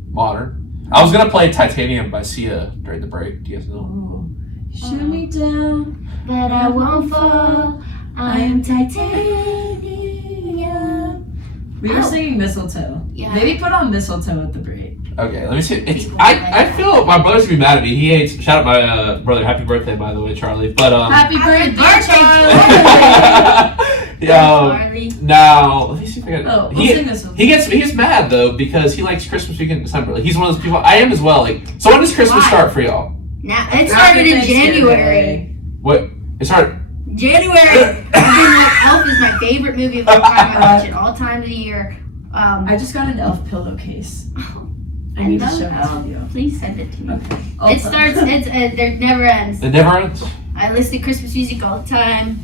Modern. I was gonna play Titanium by Sia during the break. Do you guys know? Ooh. Shoot me down, But I won't fall. I am titanium. We were Oh. singing Mistletoe. Yeah. Maybe put on Mistletoe at the break. Okay, let me see. It's, People like I that. feel my brother's gonna be mad at me. He hates. Shout out my brother. Happy birthday, by the way, Charlie. But Happy Happy birthday, birthday, Charlie! Yo, Charlie. now let me see if I can. Oh, we'll sing this one. He gets mad though because he likes Christmas weekend in December. Like he's one of those people. I am as well. Like so, when does Christmas Why? start for y'all? Now it started in January. What? It started. January. Elf is my favorite movie of all time. I watch it all times of the year. I just got an elf pillowcase. I I need to love show it to Elf. you. Please send it to me. Okay. It starts. It's there never ends. It never ends. I listen to Christmas music all the time.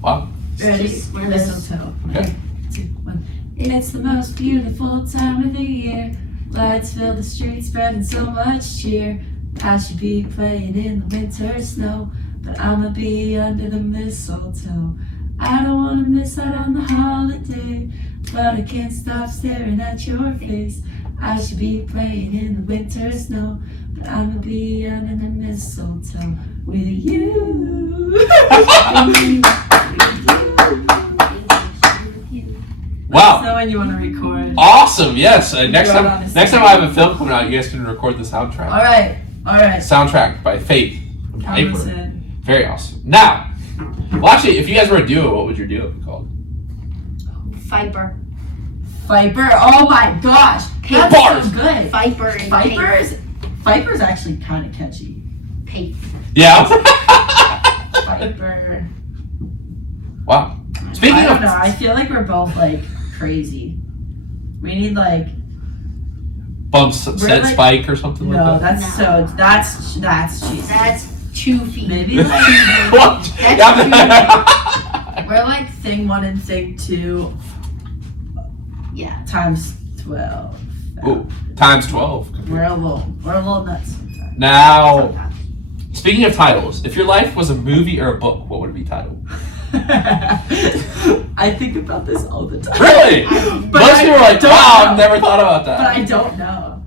Wow. It's Ready? just one of those. Mistletoe. Okay. 2, 1. It's the most beautiful time of the year. Lights fill the streets, spreading so much cheer. I should be playing in the winter snow, but I'ma be under the mistletoe. I don't wanna miss out on the holiday, but I can't stop staring at your face. I should be playing in the winter snow, but I'ma be under the mistletoe with you. Wow. So when you want to record. Awesome. Yes. Next Right time. on the Next time screen. I have a film coming out, you guys can record the soundtrack. All right. Soundtrack by Faith and Piper. Thomason. Very awesome. Now, well, actually, if you guys were a duo, what would your duo be called? Viper. Viper. Oh my gosh. That's Bars. so good. Viper and Viper's actually kind of catchy. Pace. Yeah. Viper. Wow. Speaking I of don't know. I feel like we're both like crazy. We need like bumps, We're set like- spike or something no. like that. That's so. That's cheesy. That's 2 feet. Maybe like What? We're like, thing 1 and thing 2 yeah. times 12. Ooh, times 12. We're a little nuts sometimes. Now, speaking of titles, if your life was a movie or a book, what would it be titled? I think about this all the time. Really? But Most I people are like, don't wow, know. I've never thought about But that. I don't know.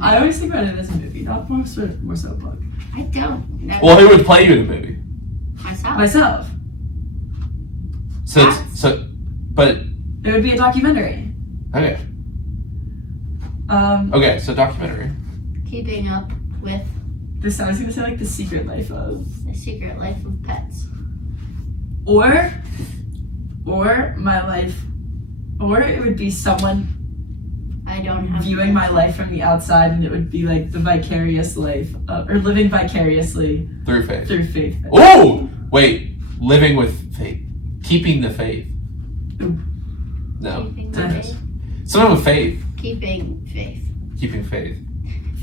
I always think about it as a movie, not more so a book. I don't. Never. Well, who would play you in the movie? Myself. So, but, It would be a documentary. okay. Okay, so documentary. Keeping up with This I was gonna say like The Secret Life of, the secret life of pets. or my life, or it would be someone I don't have viewing my life from the outside, and it would be like the vicarious life, or living vicariously Through faith. through faith. Ooh! Wait, living with faith. Keeping the faith. Ooh. No. Keeping the faith. Someone with faith. Keeping faith. Keeping faith.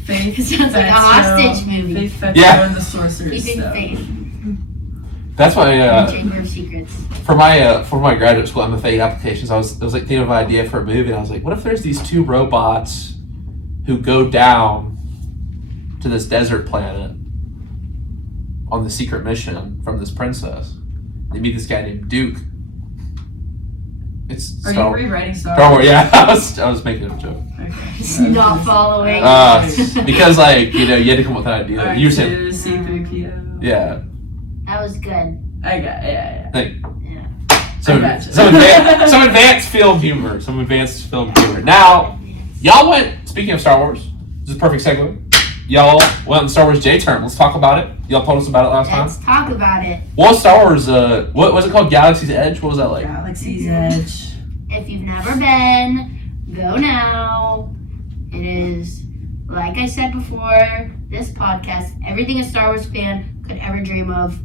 Faith Sounds like a hostage movie. Faith, Fetsko, Yeah. and the Sorcerer's Keeping Stone. faith. That's why, Chamber of Secrets. for my graduate school, I'm a faith applications. I was like thinking of an idea for a movie, and I was like, what if there's these 2 robots who go down to this desert planet on the secret mission from this princess? They meet this guy named Duke. It's Are Star you rewriting Star Wars. Wars? Yeah, I was making a joke. Okay. He's not following. Because like you had to come up with that idea. You were saying, C3PO. yeah. That was good. I got yeah. Yeah. Some gotcha. some advanced film humor. Now, y'all went. Speaking of Star Wars, this is a perfect segue. Y'all went on Star Wars J term. Let's talk about it. Y'all told us about it last Let's time. talk about it. What was Star Wars? What was it called? Galaxy's Edge. What was that like? Galaxy's Edge. If you've never been, go now. It is, like I said before, this podcast, everything a Star Wars fan could ever dream of,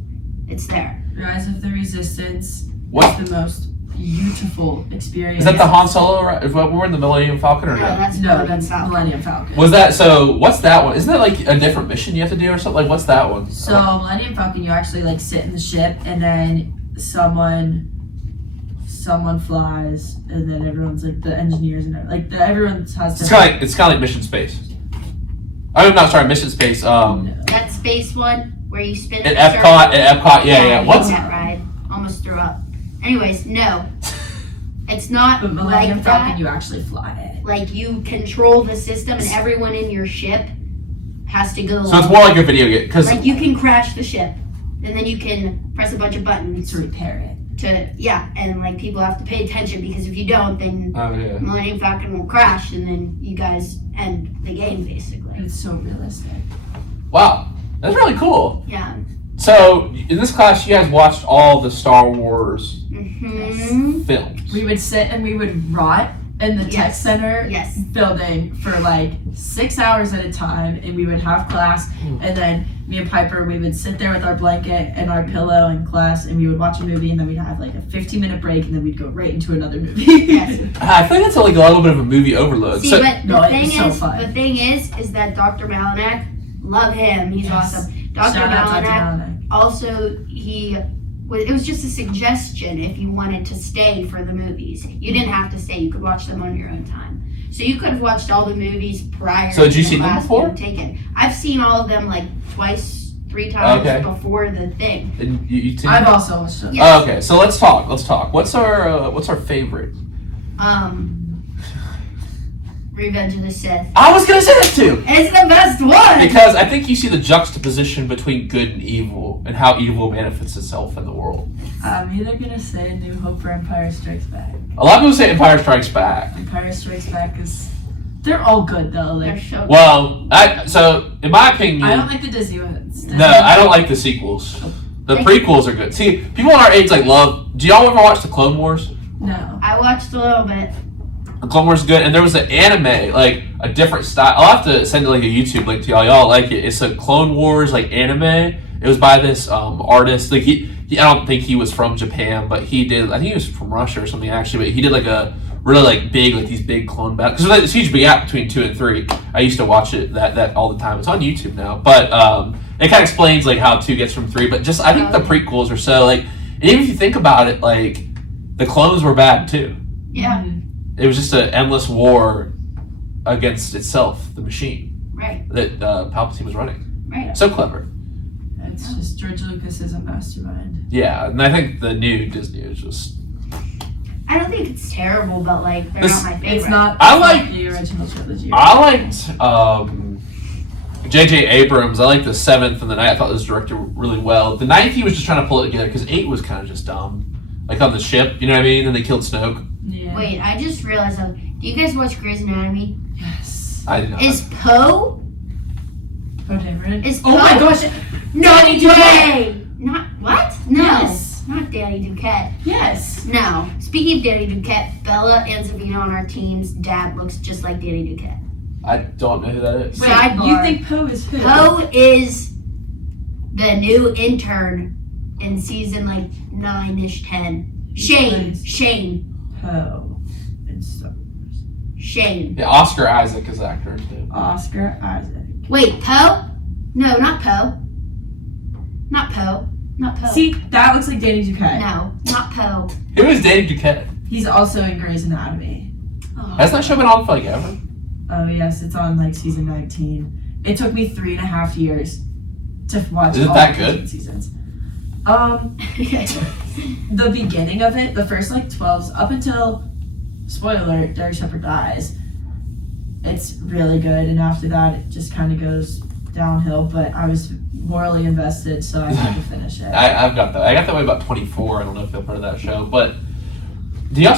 it's there. Rise of the Resistance. What is the most beautiful experience. is that? The Han Solo? Right? We're in the Millennium Falcon or No, no? that's No, that's Falcon. Millennium Falcon. Was that so? What's that one? Isn't that like a different mission you have to do or something? Like what's that one? So Millennium Falcon, you actually like sit in the ship, and then someone flies, and then everyone's like the engineers and everyone has to. It's kind of like Mission Space. I'm not sorry, Mission Space. That space one where you spin At Epcot, yeah. What's that ride? Almost threw up. Anyways, no, it's not But like Millennium Falcon, that. you actually fly it. Like you control the system, and everyone in your ship has to go. So it's more like a video game because like you can crash the ship, and then you can press a bunch of buttons To repair it. and like people have to pay attention because if you don't, then Millennium Falcon will crash, and then you guys end the game basically. It's so realistic. Wow, that's really cool. Yeah. So in this class, you guys watched all the Star Wars films. We would sit and we would rot in the tech center Yes. building for like 6 hours at a time, and we would have class, and then me and Piper, we would sit there with our blanket and our pillow in class, and we would watch a movie, and then we'd have like a 15-minute break, and then we'd go right into another movie. Yes. I think that's like a little bit of a movie overload. See, So, but No, the it thing was so is, fun. the thing is that Dr. Malinak, love him. He's Yes. awesome. Dr. Shout out Dr. Malinak. Malinak. Also, it was just a suggestion if you wanted to stay for the movies. You didn't have to stay. You could watch them on your own time. So you could have watched all the movies prior So to did you the see them class before? being taken. I've seen all of them like twice, 3 times Okay. before the thing. and you two? I've also watched it. Yeah. Oh, okay, so let's talk. What's our favorite? Revenge of the Sith. I was gonna say that too. It's the best one! Because I think you see the juxtaposition between good and evil and how evil manifests itself in the world. I'm either gonna say A New Hope or Empire Strikes Back. A lot of people say Empire Strikes Back. Empire Strikes Back is. They're all good though. They're Like, so Well, so in my opinion, I don't like the Disney ones. no, I don't like the sequels. The prequels are good. See, people our age like love. Do y'all ever watch the Clone Wars? No. I watched a little bit. The Clone Wars is good, and there was an anime, like a different style. I'll have to send like a YouTube link to y'all. Y'all like it? It's a Clone Wars like anime. It was by this artist. Like he, I don't think he was from Japan, but he did. I think he was from Russia or something actually. But he did like a really like big, like these big clone battles. Because there's a huge gap between 2 and 3. I used to watch it that all the time. It's on YouTube now, but it kind of explains like how 2 gets from 3. But just I think the prequels are so like, and even if you think about it, like the clones were bad too. Yeah. It was just an endless war against itself, the machine Right. that Palpatine was running. Right. So clever. It's just George Lucas is a mastermind. Yeah, and I think the new Disney is just. I don't think it's terrible, but like they're This- not my favorite. It's not. I it's like- not the original trilogy. I liked J.J. Abrams. I liked the 7th and the 9th. I thought it was directed really well. The 9th, he was just trying to pull it together because 8 was kind of just dumb. Like on the ship, you know what I mean? And they killed Snoke. Yeah. Wait, I just realized do you guys watch Grey's Anatomy? Yes. I did not. Is Poe? Poe Dameron. Is Oh my Poe- gosh. No Danny way! Not what? No. Yes. Not Danny Duquette. Yes. No. Speaking of Danny Duquette, Bella and Savino on our team's dad looks just like Danny Duquette. I don't know who that is. Wait, Sidebar. you think Poe is who? Poe is the new intern in season like 9-ish, 10. Shane. Poe. And Star Wars. Shane. Yeah, Oscar Isaac is the actor too. Oscar Isaac. Wait, Poe? No, not Poe. Not Poe. Not Poe. See, that looks like Danny Duquette. No, not Poe. Who is Danny Duquette? He's also in Grey's Anatomy. Oh. Hasn't that show been on for like ever? Oh yes, it's on like season 19. It took me 3.5 years to watch Is it all that 15 good? seasons. The beginning of it, the first like 12s, up until, spoiler alert, Derek Shepherd dies. It's really good, and after that, it just kind of goes downhill. But I was morally invested, so I had to finish it. I've got that. I got that way about 24. I don't know if you've heard of that show, but do y'all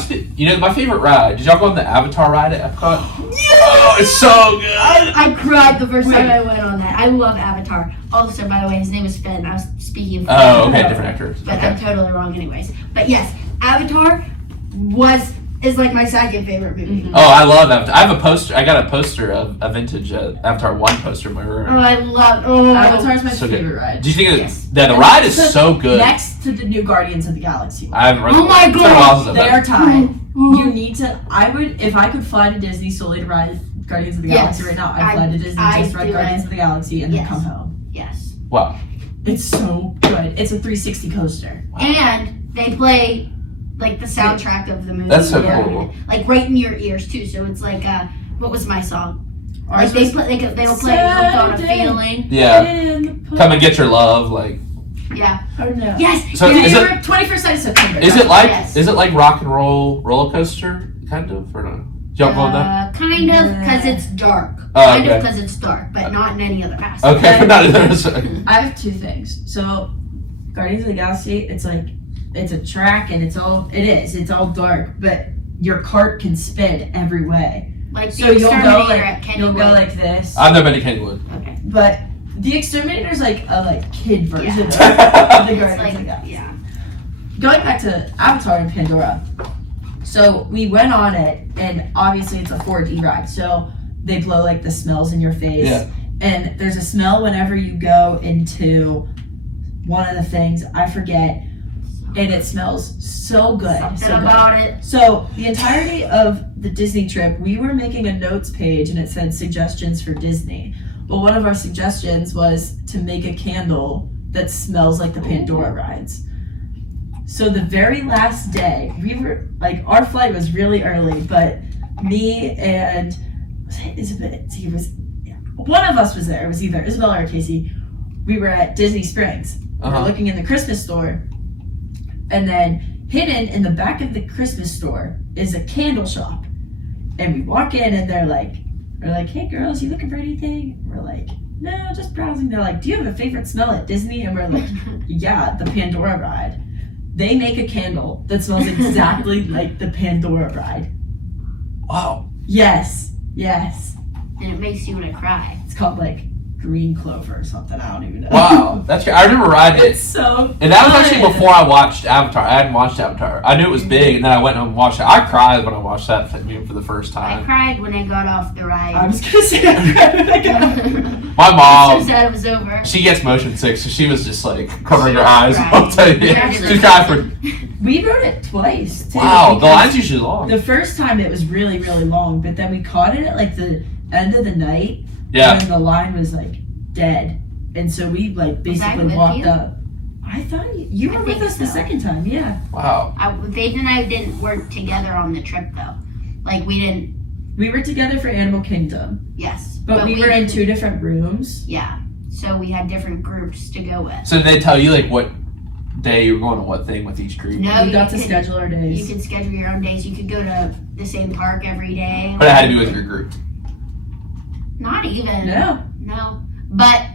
my favorite ride? Did y'all go on the Avatar ride at Epcot? Oh, it's so good. I cried the first time Wait. I went on that. I love Avatar. Also, by the way, his name is Finn. I was speaking of Finn. Oh, okay, different actor. But I'm Okay. totally wrong anyways. But yes, Avatar is like my second favorite movie. Mhm. Oh, I love Avatar. I have a poster. I got a poster of a vintage Avatar 1 poster in my room. Oh, I love Avatar's my So good. favorite ride. Do you think Yes. that the ride is so good? Next to the new Guardians of the Galaxy. I haven't read Oh my it's been a God. while since I've They been. are tied. You need to. I would, if I could fly to Disney solely to ride Guardians of the Galaxy Yes. right now. I'd fly to Disney, just ride do Guardians it. of the Galaxy, and then Yes. come home. Yes. Wow. It's so good. It's a 360 coaster. And they play like the soundtrack of the movie. That's so cool. Like right in your ears too. So it's like what was my song? Ours Like they'll play Hooked on a Feeling. Yeah. Come and get your love, like. Yeah. Oh no. Yes. So is it 21st September? is it like Yes. is it like rock and roll roller coaster kind of or no? Jump on that. Kind of because it's dark. Oh, Kind okay. of because it's dark, but not in any other aspect. Okay, not I have two things. So, Guardians of the Galaxy, it's like it's a track and it's all dark, but your cart can spin every way. Like the So you'll go Exterminator at like you'll go Kennywood. like this. I've never been to Kennywood. Okay. But the Exterminator's like a kid version of the It's Guardians of the like Galaxy. yeah. Going back to Avatar and Pandora. So we went on it, and obviously it's a 4D ride. So they blow like the smells in your face, Yeah. and there's a smell whenever you go into one of the things. I forget, and it smells so good. Something So good. about it. So the entirety of the Disney trip, we were making a notes page, and it said suggestions for Disney. Well, one of our suggestions was to make a candle that smells like the Pandora rides. So the very last day, we were like, our flight was really early, but me and was it Isabel? One of us was there. It was either Isabella or Casey. We were at Disney Springs. We were looking in the Christmas store, and then hidden in the back of the Christmas store is a candle shop. And we walk in, and we're like, "Hey girls, you looking for anything?" We're like, "No, just browsing." They're like, "Do you have a favorite smell at Disney?" And we're like, "Yeah, the Pandora ride." They make a candle that smells exactly like the Pandora ride. Wow. Yes. And it makes you want to cry. It's called like green clover or something. I don't even know. Wow. That's great. I remember riding It's it. so And that was fun. actually before I watched Avatar. I hadn't watched Avatar. I knew it was big, and then I went home and watched it. I cried when I watched that for the first I time. cried when I got off the ride. I was gonna say I cried when I got I'm My so mom, sad it was over. she gets motion sick, so she was just like covering She her was eyes. crying. I'll tell you. Yeah, She cried for. We rode it twice too. Wow, the because line's usually long. the first time it was really, really long, but then we caught it at like the end of the night. Yeah. When the line was like dead. And so we like basically with walked you? up. I thought you I were with think us the so. second time, yeah. Wow. Dave and I weren't together on the trip though. Like we didn't. We were together for Animal Kingdom, Yes. but we were in didn't- 2 different rooms. Yeah. So we had different groups to go with. So did they tell you like what day you were going to what thing with each group? No, We got to you schedule our You days. could schedule your own days. You could go to the same park every day. But it had to be with your group. Not even. No. No. But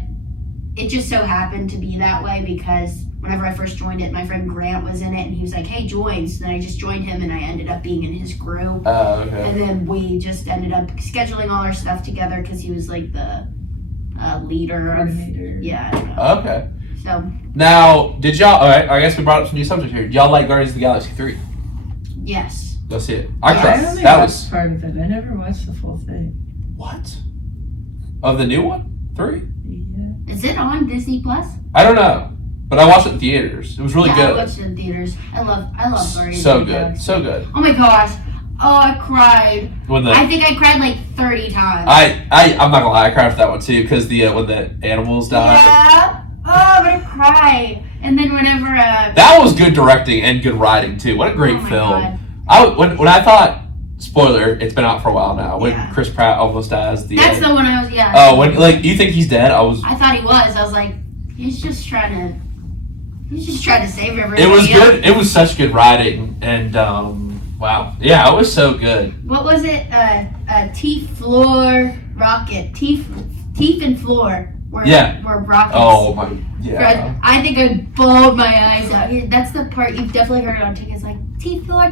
it just so happened to be that way because whenever I first joined it, my friend Grant was in it and he was like, "Hey, join." So then I just joined him and I ended up being in his group. Oh, okay. And then we just ended up scheduling all our stuff together because he was like the leader of. Coordinator. Yeah. I don't know. Okay. So, Now, did y'all? All right. I guess we brought up some new subject here. Y'all like Guardians of the Galaxy 3? yes. Go see it. I Yeah, cried. I only That watched was part of it. I never watched the full thing. what? Of the new one? 3? Yeah. Is it on Disney Plus? I don't know, but I watched it in theaters. It was really Yeah, I good. watched it in theaters. I love Guardians So of the good. Galaxy. So good. Oh my gosh. Oh, I cried. When the I think I cried like 30 times. I'm not gonna lie, I cried for that one too because the when the animals died. Yeah. Oh, but I cried. And then whenever That was good directing and good writing too. What a great oh my film. God. When I thought, spoiler, it's been out for a while now. When Yeah. Chris Pratt almost dies. That's the one I was. Yeah. Oh, when like you think he's dead? I thought he was. I was like, he's just trying to save everybody. It was good. It was such good writing and wow, yeah, it was so good. What was it? Teeth floor rocket. Teeth and floor. Were rockets. Oh my, yeah. I think I bawled my eyes out. That's the part you've definitely heard on tickets. Like teeth floor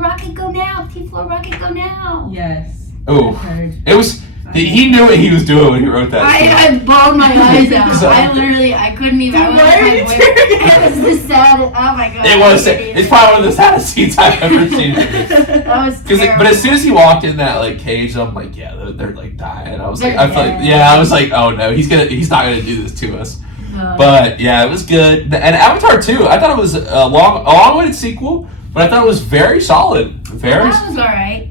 rocket, go now. Teeth floor rocket, go now. Yes. Oh, I've heard. it was. He knew what he was doing when he wrote that. I bawled my eyes out. So- I couldn't even. I was Why are you like, tearing it was the saddest. Oh my god. It was. It's probably one of the saddest scenes I've ever seen. That was terrible. But as soon as he walked in that like cage, I'm like, yeah, they're like dying. I was like, They're I feel like, dead. yeah, I was like, oh no, he's not gonna do this to us. No. But yeah, it was good. And Avatar 2, I thought it was a long-awaited sequel, but I thought it was very solid. Very. That was alright.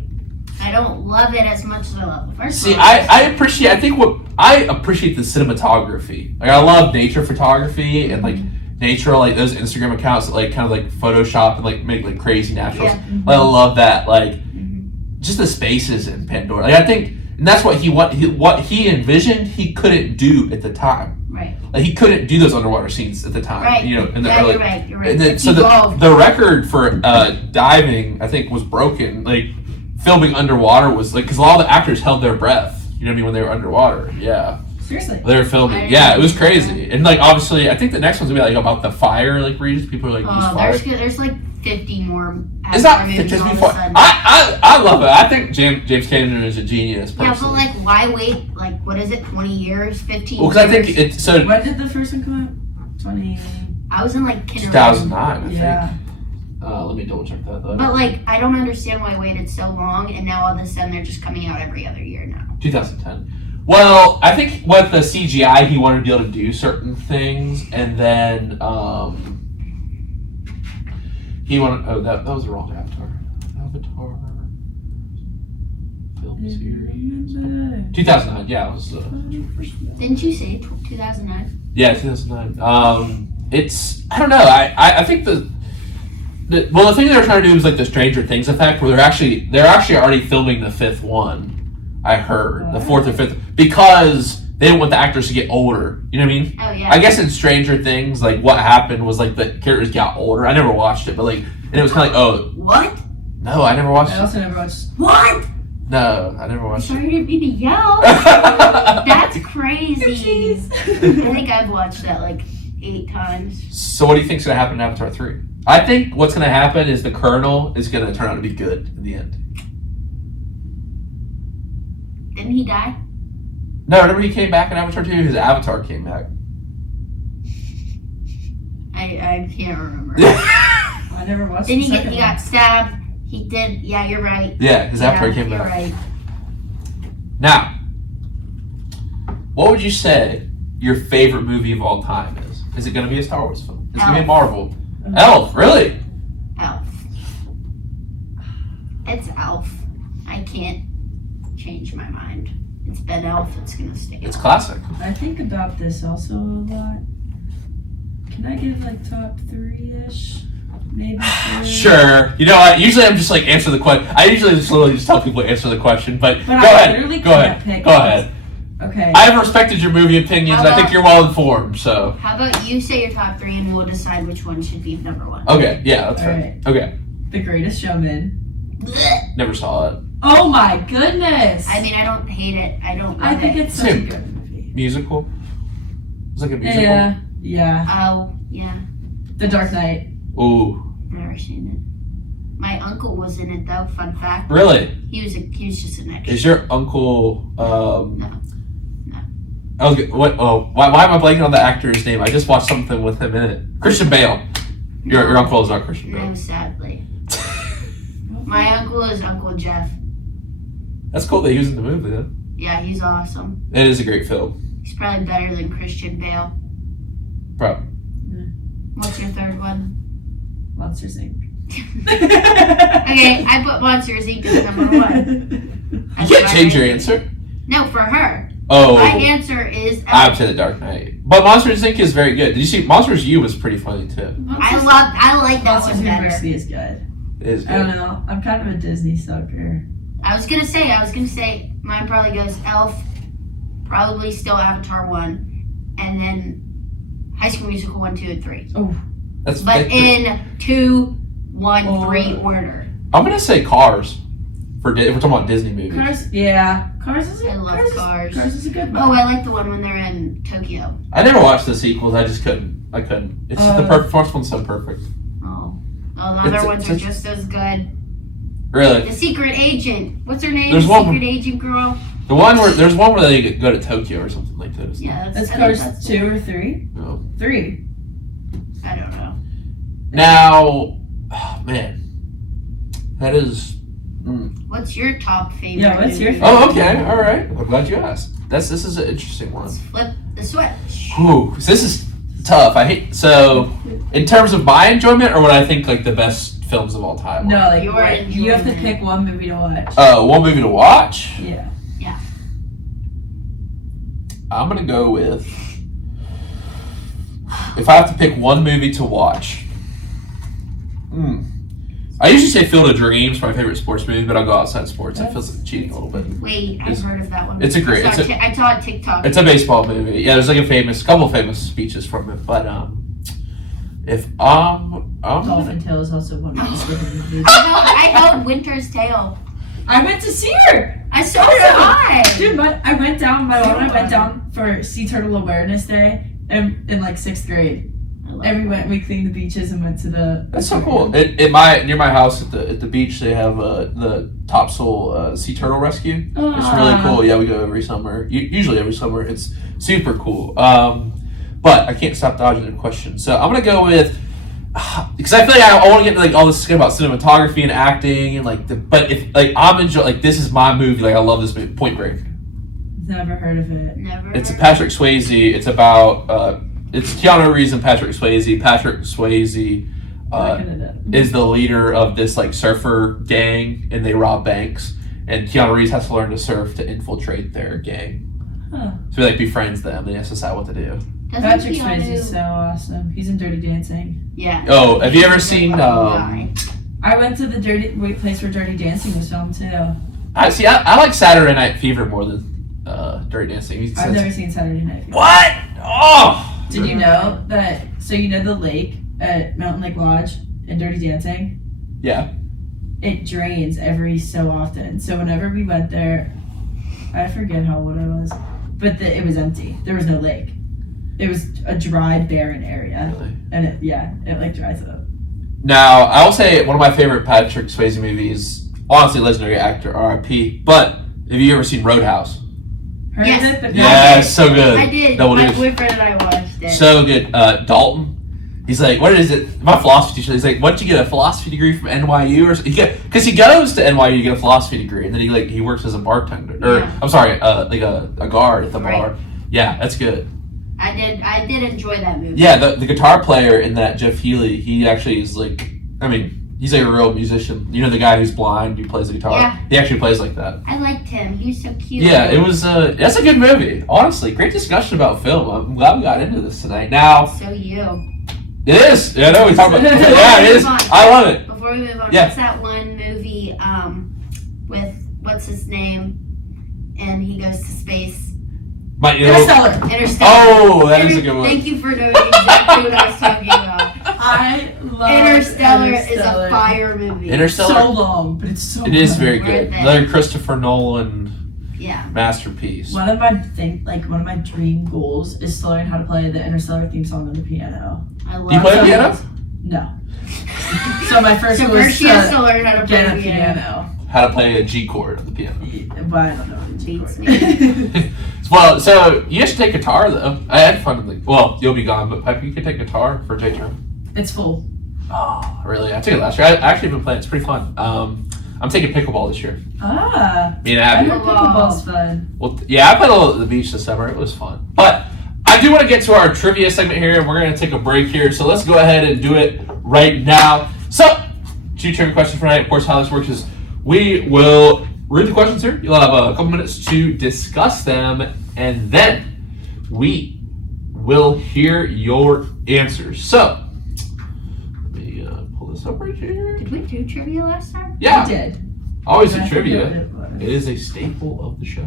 I don't love it as much as I love the first See, one. I appreciate the cinematography. Like I love nature photography and like nature, like those Instagram accounts that like kind of like Photoshop and like make like crazy naturals. Yeah. I love that. Like just the spaces in Pandora. Like I think, and that's what he envisioned. He couldn't do at the time. Right. Like he couldn't do those underwater scenes at the time. Right. You know, in the Yeah, early. you're right. And then so the record for diving, I think, was broken. Like filming underwater was like because a lot of the actors held their breath. You know what I mean when they were underwater. Yeah. Seriously. They were filming. Yeah, it was crazy. And like obviously, I think the next one's gonna be like about the fire like regions. People are like use fire. There's like 50 more. It's not 50 before. I love it. I think James Cameron is a genius. Yeah, Personally. but like, why wait? Like, what is it? 20 years? 15 Well, because I years? think it's so. When did the first one come out? 20. I was in like kindergarten. 2009, I think. Yeah. Let me double check that though. But like, I don't understand why I waited so long, and now all of a sudden they're just coming out every other year now. 2010. Well, I think with the CGI, he wanted to be able to do certain things, and then he wanted. Oh, that was the wrong Avatar. Avatar film series. 2009. Yeah, it was. Didn't you say 2009? Yeah, 2009. It's I don't know. I think the thing they were trying to do was like the Stranger Things effect, where they're actually already filming the fifth one. I heard the fourth or fifth because they didn't want the actors to get older. You know what I mean? Oh yeah. I guess in Stranger Things, like what happened was like the characters got older. I never watched it, but like, and it was kind of like, oh, What? no, I never watched I it. also never watched. What? No, I never watched it. Sorry to be to yell. That's crazy. I think I've watched that like 8 times. So what do you think's gonna happen in Avatar 3? I think what's gonna happen is the Colonel is gonna turn out to be good in the end. Didn't he die? No, remember he came back in Avatar 2? His avatar came back. I can't remember. I never watched. Didn't the he second he got stabbed? He did. Yeah, you're right. Yeah, his avatar came you're back. right. Now, what would you say your favorite movie of all time is? Is it going to be a Star Wars film? Is it going to be a Marvel? Elf, really? Elf. It's Elf. I can't change my mind. It's been Elf. It's gonna stay. It's Elf. classic. I think about this also a lot. Can I give like top 3-ish? Maybe 4? Sure. You know what? Usually I'm just like answer the question. I usually just literally just tell people to answer the question, but go I ahead. literally Go can't ahead. pick Go ahead. Okay. I've respected your movie opinions. How I think about- you're well informed. So How about you say your top 3 and we'll decide which one should be number 1. okay, yeah, that's fair. Alright. Okay, The Greatest Showman. Blech. never saw it. Oh my goodness! I mean, I don't hate it. I don't. I love think it. it's such a Same. good movie. Musical. It's like a musical. Yeah. Oh yeah, The Dark Knight. Ooh, never seen it. My uncle was in it though. Fun fact. really? He was just an extra. Is your uncle? No. I was what? Oh, why am I blanking on the actor's name? I just watched something with him in it. Christian Bale. Your uncle is not Christian Bale. No, sadly. My uncle is Uncle Jeff. That's cool that he was in the movie. Though. Yeah, he's awesome. It is a great film. He's probably better than Christian Bale. Bro. What's your third one? Monsters Inc. Okay, I put Monsters Inc. as number 1. You can't change your answer. No, for her. Oh. My answer is. I would say The Dark Knight. But Monsters Inc. is very good. Did you see Monsters U was pretty funny too. I like that Monsters one better. University is good. It is I don't good. know. I'm kind of a Disney sucker. I was gonna say mine probably goes Elf, probably still Avatar 1, and then High School Musical 1, 2, and 3. Oh, That's But in 2, 1, 3 Oh. order. I'm gonna say Cars. If we're talking about Disney movies. Cars. Yeah, Cars is. I love Cars. Cars is a good one. Oh, I like the one when they're in Tokyo. I never watched the sequels. I just couldn't. I couldn't. It's just the first one's so perfect. Oh, the other It's- ones are it's- just as good. Really. The Secret Agent. What's her name? There's one- Secret Agent girl. There's one where they go to Tokyo or something like that. isn't Yeah, That's I think Cars that's- 2 or 3? No. 3. I don't know. Now, oh, man, that is. What's your top favorite? Yeah, what's your movie? Oh, okay, all right. I'm glad you asked. This is an interesting one. Let's flip the switch. Ooh, so this is tough. In terms of my enjoyment, or what I think like the best films of all time. No, like Your you have to enjoyment. pick one movie to watch. One movie to watch. Yeah. I'm gonna go with. If I have to pick one movie to watch, I usually say Field of Dreams, my favorite sports movie, but I'll go outside sports. That feels like cheating a little bit. Wait, I've heard of that one. It's a great. I saw it TikTok. It's a baseball movie. Yeah, there's like a couple famous speeches from it. But if Dolphin Tale is also one of my favorite movies. I held Winter's Tale. I went to see her. So did I. Dude, I went down. My mom and I went down for Sea Turtle Awareness Day in like 6th grade. And we cleaned the beaches and went to the. That's so cool. Near my house at the beach, they have the Topsail Sea Turtle Rescue. It's really cool. Yeah, we go every summer. Usually every summer. It's super cool. But I can't stop dodging the question. So I'm gonna go with, because I feel like I want to get into like all this about cinematography and acting and but if like I'm enjoying, like, this is my movie. Like, I love this movie, Point Break. Never heard of it. It's Patrick Swayze. It's about it's Keanu Reeves and Patrick Swayze. Patrick Swayze is the leader of this like surfer gang, and they rob banks. And Keanu Reeves has to learn to surf to infiltrate their gang. Huh. So he like befriends them. They have to decide what to do. Patrick Swayze is so awesome. He's in Dirty Dancing. Yeah. Oh, have you ever seen? I went to the place where Dirty Dancing was filmed too. I like Saturday Night Fever more than Dirty Dancing. I've never seen Saturday Night Fever. What? Oh. Did you know that? So you know the lake at Mountain Lake Lodge in Dirty Dancing? Yeah. It drains every so often. So whenever we went there, I forget how old I was, but it was empty. There was no lake. It was a dry, barren area, Really? and it like dries up. Now, I will say one of my favorite Patrick Swayze movies, honestly, legendary actor, R.I.P. But have you ever seen Roadhouse? Heard of it, but Yeah, so good. I did. Double My deuce. boyfriend and I watched it. So good. Dalton, he's like, what is it? My philosophy teacher, he's like, what did you get, a philosophy degree from NYU or something? Because he goes to NYU to get a philosophy degree, and then he works as a bartender, or Yeah. I'm sorry, like a guard at the Right. bar. Yeah, that's good. I did enjoy that movie. Yeah, the guitar player in that, Jeff Healey, he actually is like, he's like a real musician. You know the guy who's blind who plays the guitar? Yeah. He actually plays like that. I liked him. He was so cute. Yeah, it was, that's a good movie. Honestly, great discussion about film. I'm glad we got into this tonight. Now, So you. it is. Yeah, I know we talk about yeah, it is. I love it. Before we move on, Yeah. what's that one movie with what's his name? And he goes to space. Interstellar. Oh, that is a good one. Thank you for knowing exactly what I was talking about. I love Interstellar is a fire movie. Interstellar. So long, but it's so. It is good. very Right good. there. Another Christopher Nolan Yeah. masterpiece. One of my dream goals is to learn how to play the Interstellar theme song on the piano. I love Do you play the it. piano? No. So my first So goal is first she has to learn how to play get a the piano. piano. How to play a G chord on the piano. But I don't know. What Beats me. Well, so you should take guitar though. I had fun. Well, you'll be gone, but Piper, you could take guitar for J term. It's full. Oh, really? I took it last year. I actually been playing. It's pretty fun. I'm taking pickleball this year. I Me and Abby. heard pickleball's fun. Well, yeah, I played a little at the beach this summer. It was fun. But I do want to get to our trivia segment here, and we're going to take a break here. So let's go ahead and do it right now. So, 2 trivia questions for tonight. Of course, how this works is we will read the questions here. You'll have a couple minutes to discuss them, and then we will hear your answers. So, let me pull this up right here. Did we do trivia last time? Yeah, I did. always I a forget trivia. what it was. It is a staple of the show.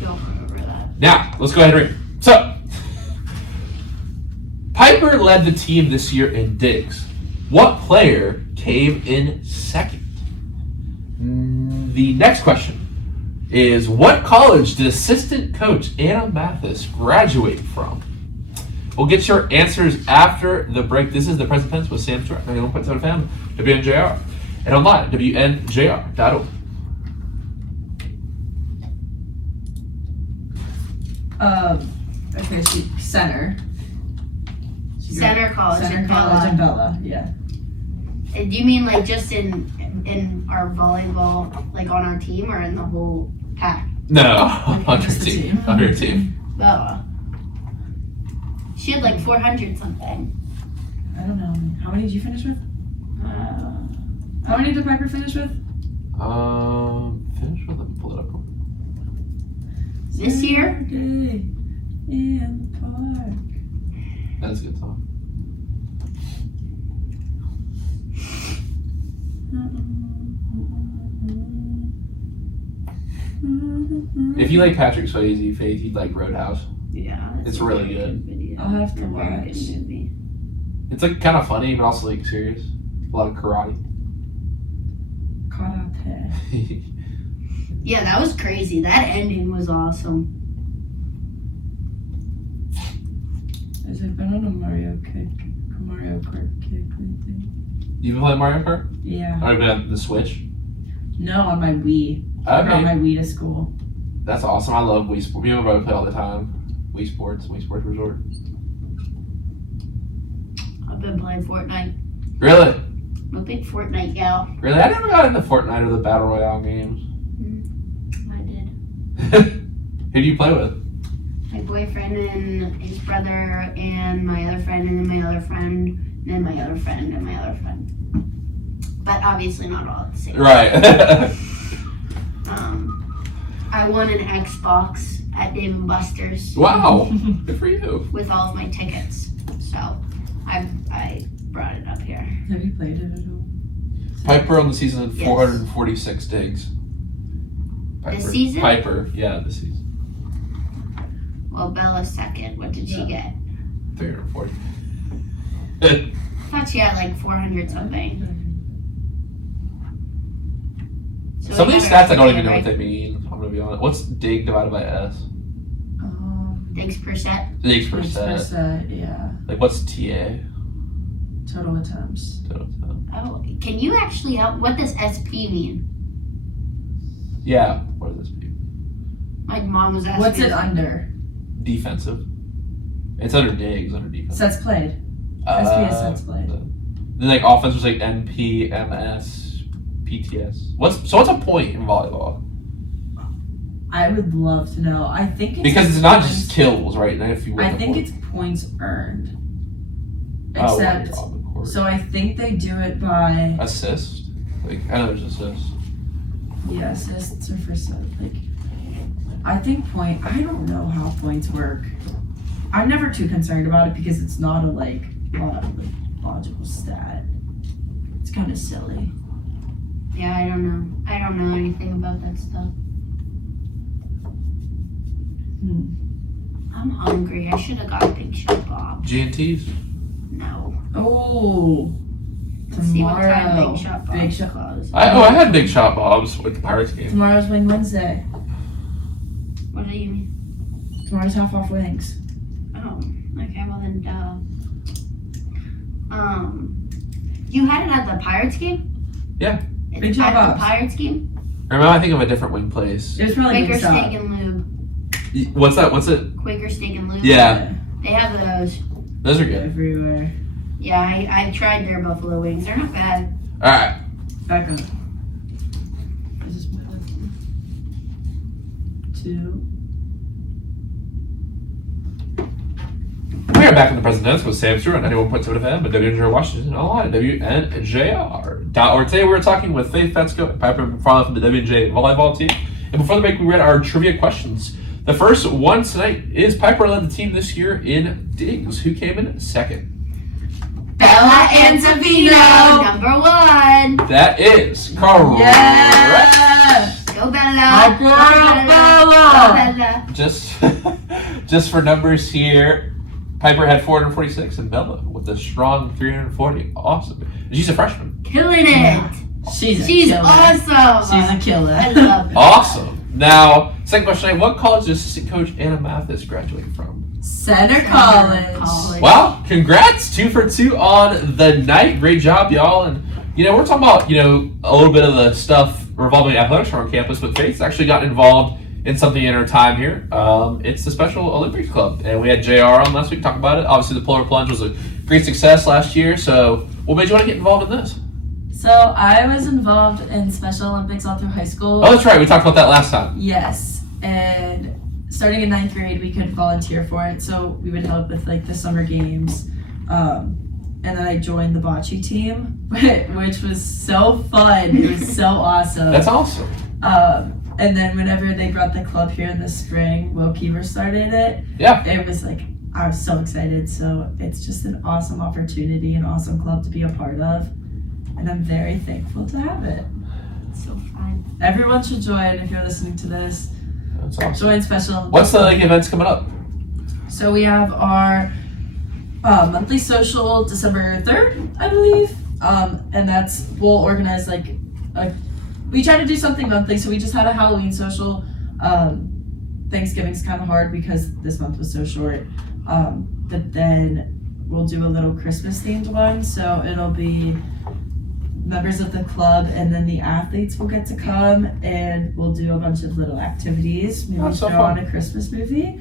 Don't remember that. Now, let's go ahead and read. So, Piper led the team this year in digs. What player came in second? The next question is, what college did assistant coach Anna Mathis graduate from? We'll get your answers after the break. This is the Present Tense with Sam Stewart, 91.7 FM, WNJR, and online, WNJR.org. Okay, center. Center College. Center in College Bella. in Bella, yeah. Do you mean like just in our volleyball, like on our team, or in the whole pack? No, on your Just the team. team. On your team. Bella. She had like 400 something. I don't know. How many did you finish with? How many did Piper finish with? Finish with a political. This year? Saturday in the park. That's a good song. If you like Patrick Swayze, Faith, you'd like Roadhouse. Yeah. It's really good. Video. I'll have to Very watch. good movie. It's like kind of funny, but also like serious. A lot of karate. Karate. Yeah, that was crazy. That ending was awesome. Has it been on a Mario Kart kick lately? You been playing Mario Kart? Yeah. Or been on the Switch? No, on my Wii. I brought Okay. my Wii to school. That's awesome. I love Wii Sports. Me and my brother play all the time. Wii Sports Resort. I've been playing Fortnite. Really? I'm a big Fortnite gal. Really? I never got into Fortnite or the Battle Royale games. I did. Who do you play with? My boyfriend and his brother and my other friend and then my other friend and then my other friend and my other friend. But obviously not all at the same time. Right. I won an Xbox at Dave & Buster's Wow. Good for you. with all of my tickets. So I brought it up here. Have you played it at all? Piper on the season had Yes. 446 digs. Piper. This season? Piper, yeah, this season. Well, Bella's second. What did she get? 340. I thought she had like 400 something. So Some of we these got stats her I don't even know right? what they mean. I'm gonna be honest. What's dig divided by S? Digs per set. Digs per Digs set. set, yeah. Like what's TA? Total attempts. Total time. Oh, can you actually help? What does SP mean? Yeah. What does this mean? My mom was asking. What's it under? Defensive. It's under digs, under defense. Sets played. SP is sets played. Then like offense was like NP, MS, PTS. What's a point in volleyball? I would love to know. I think it's Because it's not points- just kills, right? And if you win I the think point. it's points earned. Oh, Except, on the court. so I think they do it by Assist. Like I know there's assist. assists or for set. Like, I think I don't know how points work. I'm never too concerned about it because it's not a logical stat. It's kind of silly. Yeah, I don't know. I don't know anything about that stuff. I'm hungry. I should have got a Big Shot Bob. GNTs. No. Oh, Let's see what time tomorrow. Big Shot Bob's Big Shot- close. I had big shot bobs with the Pirates game. Tomorrow's Wing Wednesday. What do you mean? Tomorrow's half off wings. Oh, okay. Well then, duh. You had it at the Pirates game? Yeah. It's Big Shot at the Bob's. Pirates game? Or am I thinking of a different wing place? It was probably Quaker Wingstop. Steak and Lube. What's that? What's it? Quaker Steak and Lube. Yeah. They have those. Those are good. Everywhere. Yeah, I tried their buffalo wings. They're not bad. All right. Back up. Is this my left one? 2. We are back in the present tense with Sam Stewart on 91.7 FM at WNJR Washington online at WNJR.org. Today we're talking with Faith Fetsko and Piper Mcfarland from the WNJ volleyball team. And before the break, we read our trivia questions. The first one tonight is Piper led the team this year in digs. Who came in second? Bella and Savino, number 1. That is correct. Yeah! Go Bella. Our girl, Bella. Go Bella. Just for numbers here, Piper had 446 and Bella with a strong 340. Awesome. And she's a freshman. Killing it. Yeah. She's awesome. She's a killer. I love it. Awesome. Now, second question tonight, what college does assistant coach Anna Mathis graduate from? Center College. Well, congrats, 2 for 2 on the night. Great job, y'all. And we're talking about a little bit of the stuff revolving athletics around campus, but Faith's actually gotten involved in something in her time here. It's the Special Olympics Club, and we had JR on last week to talk about it. Obviously, the polar plunge was a great success last year. So, what made you want to get involved in this? So I was involved in Special Olympics all through high school. Oh, that's right. We talked about that last time. Yes, and starting in 9th grade, we could volunteer for it. So we would help with the summer games. And then I joined the bocce team, which was so fun. It was so awesome. That's awesome. And then whenever they brought the club here in the spring, Will Keever started it. Yeah. It was I was so excited. So it's just an awesome opportunity, an awesome club to be a part of. And I'm very thankful to have it. It's so fun. Everyone should join if you're listening to this. That's awesome. Join special. What's the events coming up? So we have our monthly social December 3rd, I believe. And we'll organize we try to do something monthly. So we just had a Halloween social. Thanksgiving's kind of hard because this month was so short. But then we'll do a little Christmas themed one. So it'll be members of the club and then the athletes will get to come and we'll do a bunch of little activities. Maybe That's so throw fun. on a Christmas movie.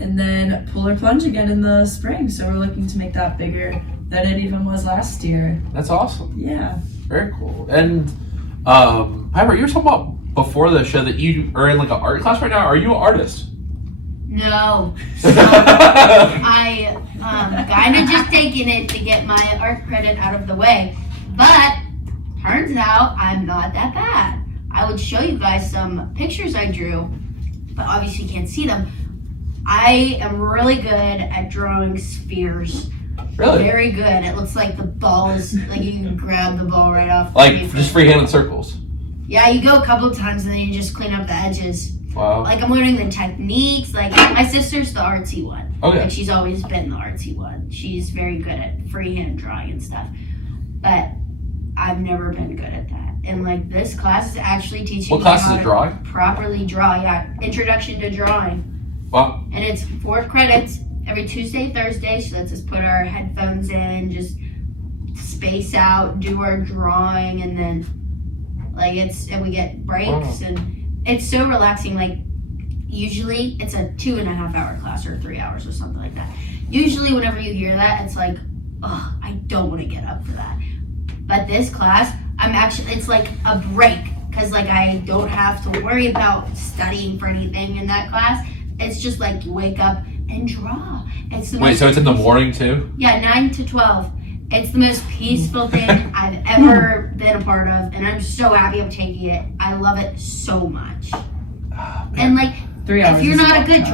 And then pull or plunge again in the spring. So we're looking to make that bigger than it even was last year. That's awesome. Yeah. Very cool. And Piper, you were talking about before the show that you are in like an art class right now. Are you an artist? No. So I kind of just taking it to get my art credit out of the way. But turns out I'm not that bad. I would show you guys some pictures I drew, but obviously you can't see them. I am really good at drawing spheres. Really? Very good. It looks like the ball is, like you can grab the ball right off. the Like paper. just freehand circles. Yeah, you go a couple times and then you just clean up the edges. Wow. Like I'm learning the techniques. Like my sister's the artsy one. Okay. Like she's always been the artsy one. She's very good at freehand drawing and stuff. But I've never been good at that. And like this class is actually teaching What me class how is it, to drawing? properly draw. Yeah, introduction to drawing. Wow. And it's 4 credits every Tuesday, Thursday. So let's just put our headphones in, just space out, do our drawing, and then and we get breaks and it's so relaxing. Like usually it's a 2.5 hour class or 3 hours or something like that. Usually whenever you hear that, it's like, oh, I don't want to get up for that. But this class, it's like a break because like I don't have to worry about studying for anything in that class. It's just like you wake up and draw. Wait, so it's in the morning too? Yeah, 9 to 12. It's the most peaceful thing I've ever been a part of, and I'm so happy I'm taking it. I love it so much. And like, 3 hours. if you're is not a long good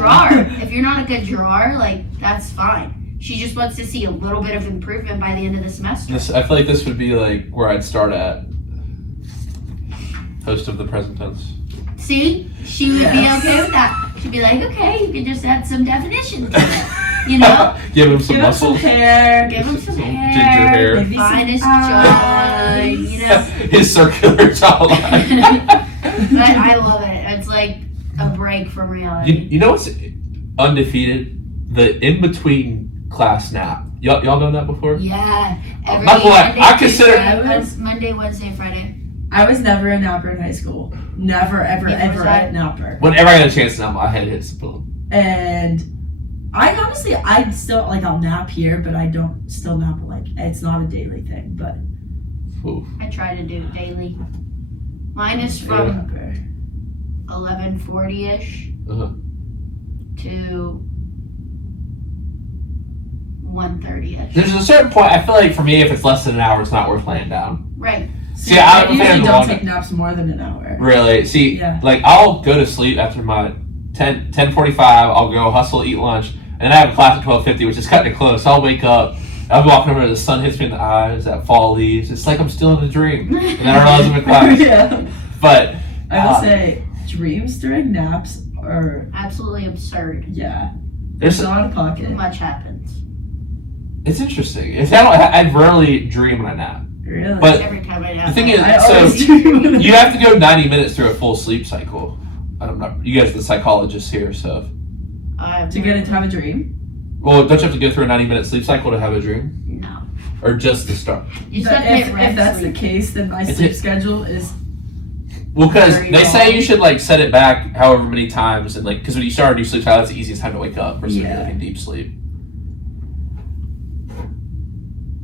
time. drawer, like that's fine. She just wants to see a little bit of improvement by the end of the semester. I feel like this would be like where I'd start at. Host of the Present Tense. See, she would be okay with that. She'd be like, okay, you can just add some definition to it. You know? Give him some Give us some muscles. hair. Give him some Ginger hair. hair. Maybe some Finest eyes. jawline, you know? His circular jawline. But I love it. It's like a break from reality. You know what's undefeated? The in-between class nap. Y'all done that before? Yeah. Every Not gonna lie, Monday, I consider- Tuesday, Monday, Wednesday, Friday. I was never a napper in high school. Never, ever, Neither was ever I. a napper. Whenever I get a chance to nap, my head hits the pillow. And I'd still, like, I'll nap here, but I don't still nap, like, it's not a daily thing, but. Oof. I try to do it daily. Mine is from Napper. 11:40ish Uh-huh. to 1:30ish. There's a certain point, I feel like for me, if it's less than an hour, it's not worth laying down. Right. See, I'm a fan usually of the don't long- take naps more than an hour. Really? See, Yeah. like, I'll go to sleep after my 10:45, I'll go hustle, eat lunch, and I have a class at 12:50, which is cutting it close. So I'll wake up, I'm walking over, the sun hits me in the eyes, that fall leaves. It's like I'm still in a dream. And then I realize I'm in class. Yeah. But, I will say, dreams during naps are, Absolutely absurd. yeah, there's, it's out of pocket. Too much happens. it's interesting. I rarely dream when I nap. Really? But Every time I the nap. thing is, I so always do. you have to go 90 minutes through a full sleep cycle. I'm not, you guys are the psychologists here, so. To get it to have a dream? Well, don't you have to go through a 90-minute sleep cycle to have a dream? No. Or just to start? You just But have to hit if REM that's sleep. the case, then my It's sleep it. schedule is Well, because Very they say long. you should, like, set it back however many times, and, like, because when you start a new sleep cycle, that's the easiest time to wake up versus when you're, like, in deep sleep.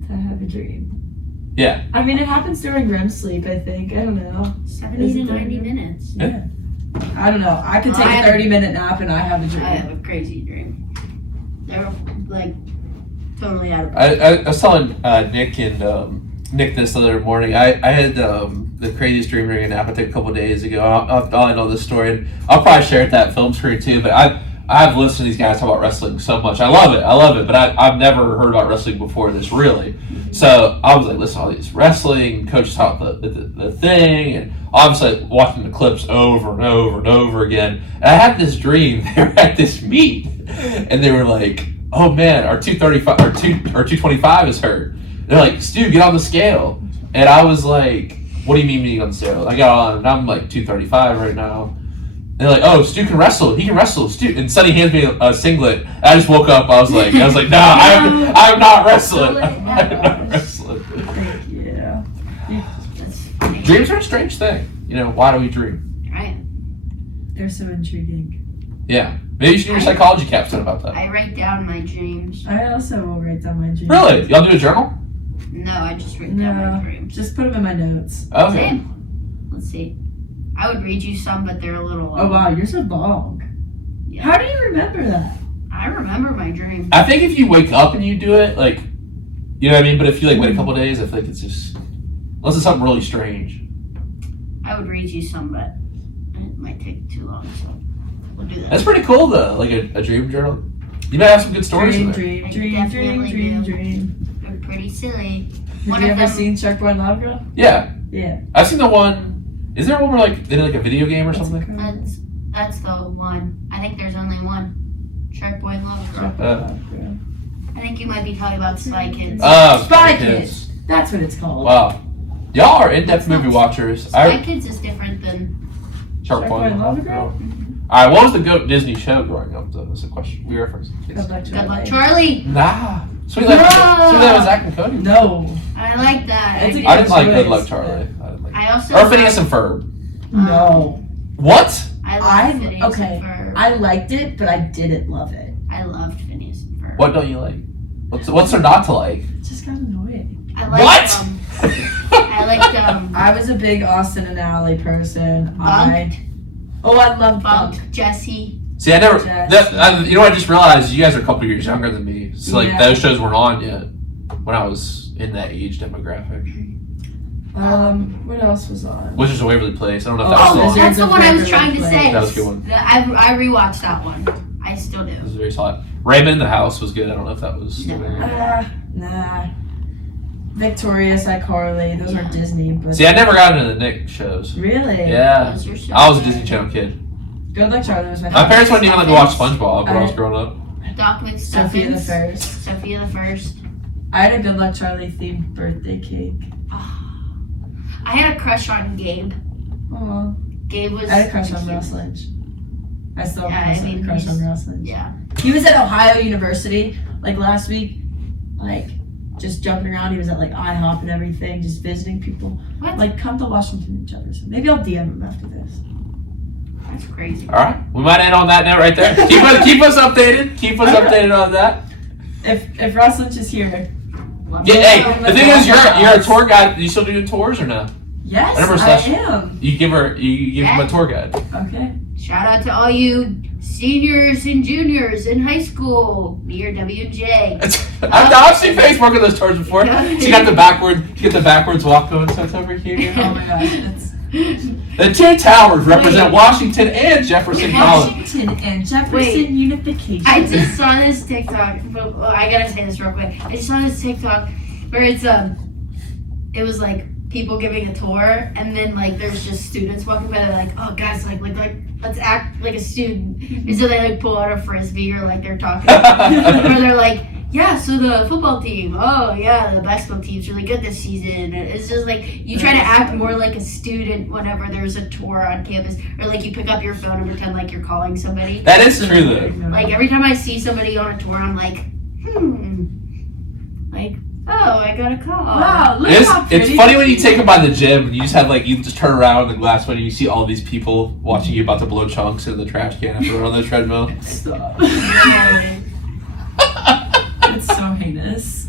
to have a dream. Yeah. I mean, it happens during REM sleep, I think. I don't know. 70 Is to it 90 there? minutes. Yeah. I don't know. I could take I a have- 30-minute nap and I have a dream. I have a crazy dream. They're like totally out of I was telling Nick and Nick this the other morning. I had the craziest dream during a nap I took a couple days ago. I know this story, and I'll probably share it that film screen too. But I've listened to these guys talk about wrestling so much. I love it, but I've never heard about wrestling before this, really. So I was like, listen to all these wrestling coaches talk the thing, and obviously watching the clips over and over and over again. And I had this dream. They were at this meet, and they were like, oh man, our 235 or 225 is hurt. They're like, Stu, get on the scale. And I was like, what do you mean being on the scale? I got on, and I'm like 235 right now. They're like, oh, Stu can wrestle. He can wrestle, Stu. And Sonny hands me a singlet. I just woke up. I was like, no, I'm not wrestling. I'm not wrestling. Yeah. That's funny. Dreams are a strange thing. Why do we dream? Right. They're so intriguing. Yeah. Maybe you should do your psychology capstone about that. I write down my dreams. I also will write down my dreams. Really? Y'all do a journal? No, I just write down my dreams. Just put them in my notes. Okay. Same. Let's see. I would read you some, but they're a little long. Oh wow, you're so long. Yeah. How do you remember that? I remember my dreams. I think if you wake up and you do it, like, you know what I mean? But if you, wait a couple days, I feel like it's just, unless it's something really strange. I would read you some, but it might take too long, so we'll do that. That's pretty cool, though, like a dream journal. You might have some good stories in there. Dream. They're pretty silly. Have you ever seen Shark Boy and Lava Girl? Yeah. Yeah. I've seen the one. Is there one where they did a video game or something? That's the one. I think there's only one. Shark Boy and Lava Girl. I think you might be talking about Spy Kids. Spy Kids. That's what it's called. Wow. Y'all are in-depth movie watchers. Spy Kids is different than Shark Boy and Lava Girl. Mm-hmm. Alright, what was the GOAT Disney show growing up, though? That's a question. We referenced it. Good luck, Good Luck Charlie. Nah. Sweet Life with Zach and Cody. No. I like that. It's a I didn't like choice, Good Luck but- Charlie. I also Or Phineas and Ferb. No. What? I loved Phineas okay. and Ferb. I liked it, but I didn't love it. I loved Phineas and Ferb. What don't you like? What's there not to like? It just got annoying. I liked What? I liked I was a big Austin and Ally person. Bunked. I love Bunk, Jesse. See, I never. Yes. You know what I just realized? You guys are a couple years younger than me. So, like, Yeah. those shows weren't on yet when I was in that age demographic. What else was on? Wizards of Waverly Place. I don't know if Oh, that was still on. That's the one I was Wizards of trying to Waverly say. That was a good one. I rewatched that one. I still It do. was very solid. Raymond in the House was good. I don't know if that was still there. Nah. Victorious, iCarly, those are Disney, but See, I never got into the Nick shows. really? Yeah. Those are so I was a good. Disney Channel kid. Good Luck Charlie was my My favorite. parents wouldn't even let me watch SpongeBob when I was growing up. Doc McStuffins. Sophia the First. Sophia the First. I had a Good Luck Charlie themed birthday cake. I had a crush on Gabe. Aw. Gabe was. I had a crush on Ross Lynch. I still have a crush on Ross Lynch. Yeah. He was at Ohio University like last week, like just jumping around. He was at like IHOP and everything, just visiting people. What? Like, come to Washington and Jefferson. Maybe I'll DM him after this. That's crazy. All right. We might end on that note right there. Keep us updated. Keep us updated on that. If Ross Lynch is here, Yeah, hey, the thing is, you're a tour guide. You still doing tours or no? yes, I remember I Slash- am. You give him a tour guide. Okay. Shout out to all you seniors and juniors in high school near W&J. I've seen Facebook of those tours before. She got the backwards walk going sense over here. Oh my gosh, it's The two towers represent Washington and Jefferson College. Washington and Jefferson Wait. Unification. I just saw this TikTok, but I gotta say this real quick. I just saw this TikTok where it was like people giving a tour, and then like there's just students walking by. They're like, "Oh, guys, like let's act like a student." And so they like pull out a frisbee or like they're talking, or they're like, "Yeah, so the football team. Oh yeah, the basketball team's really good this season." It's just like you try to act more like a student whenever there's a tour on campus, or like you pick up your phone and pretend like you're calling somebody. That is true though. Like every time I see somebody on a tour, I'm like, like, oh, I got a call. Wow, look how pretty. It's funny when you take them by the gym and you just have like you just turn around in the glass window and you see all these people watching you about to blow chunks in the trash can after they're on the treadmill. Stop. It's so heinous.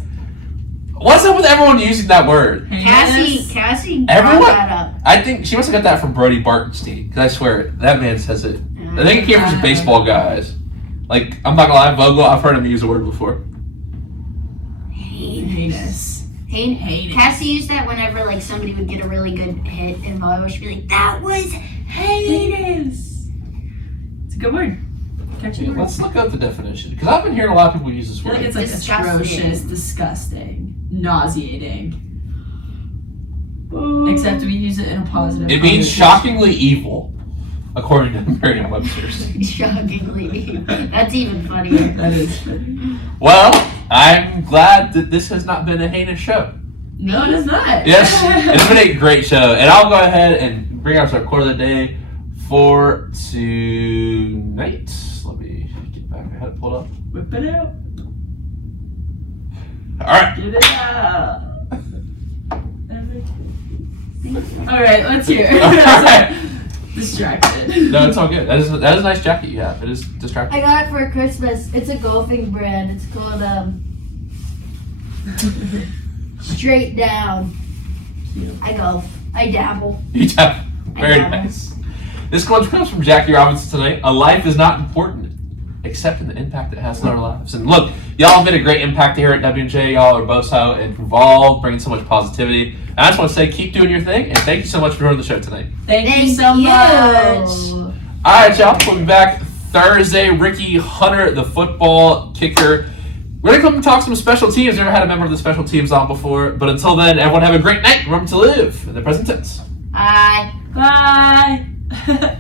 What's up with everyone using that word? Cassie Everyone? brought that up. I think she must have got that from Brody Bartenstein because I swear that man says it. I think it came from some baseball guys. Like I'm not gonna lie, Vogel. I've heard him use the word before. Heinous. Heinous. Cassie used that whenever like somebody would get a really good hit in volleyball. She'd be like, "That was heinous." It's a good word. Catching Let's look up the definition because I've been hearing a lot of people use this I feel word. like it's like Disgusting. atrocious, disgusting, nauseating. Except we use it in a positive. It means connotation. shockingly evil, according to Merriam-Webster's. Shockingly. That's even funnier. That is funny. Well, I'm glad that this has not been a heinous show. No, it is not. Yes, it's been a great show, and I'll go ahead and bring us our quote of the day for tonight. Let me get back. I had it pulled up. Whip it out. All right. Get it out. All right, let's hear. All right. Distracted. No, it's all good. That is a nice jacket you have. It is distracting. I got it for Christmas. It's a golfing brand. It's called Straight Down. I golf. I dabble. You have very I know. nice. This quote comes from Jackie Robinson tonight. A life is not important except in the impact it has on our lives. And look, y'all have been a great impact here at W&J. Y'all are both out and involved, bringing so much positivity. And I just want to say, keep doing your thing, and thank you so much for joining the show tonight. Thank you so much. All right, y'all. We'll be back Thursday. Ricky Hunter, the football kicker. We're going to come and talk some special teams. Never had a member of the special teams on before. But until then, everyone have a great night. Remember to live in the present tense. Bye. Bye.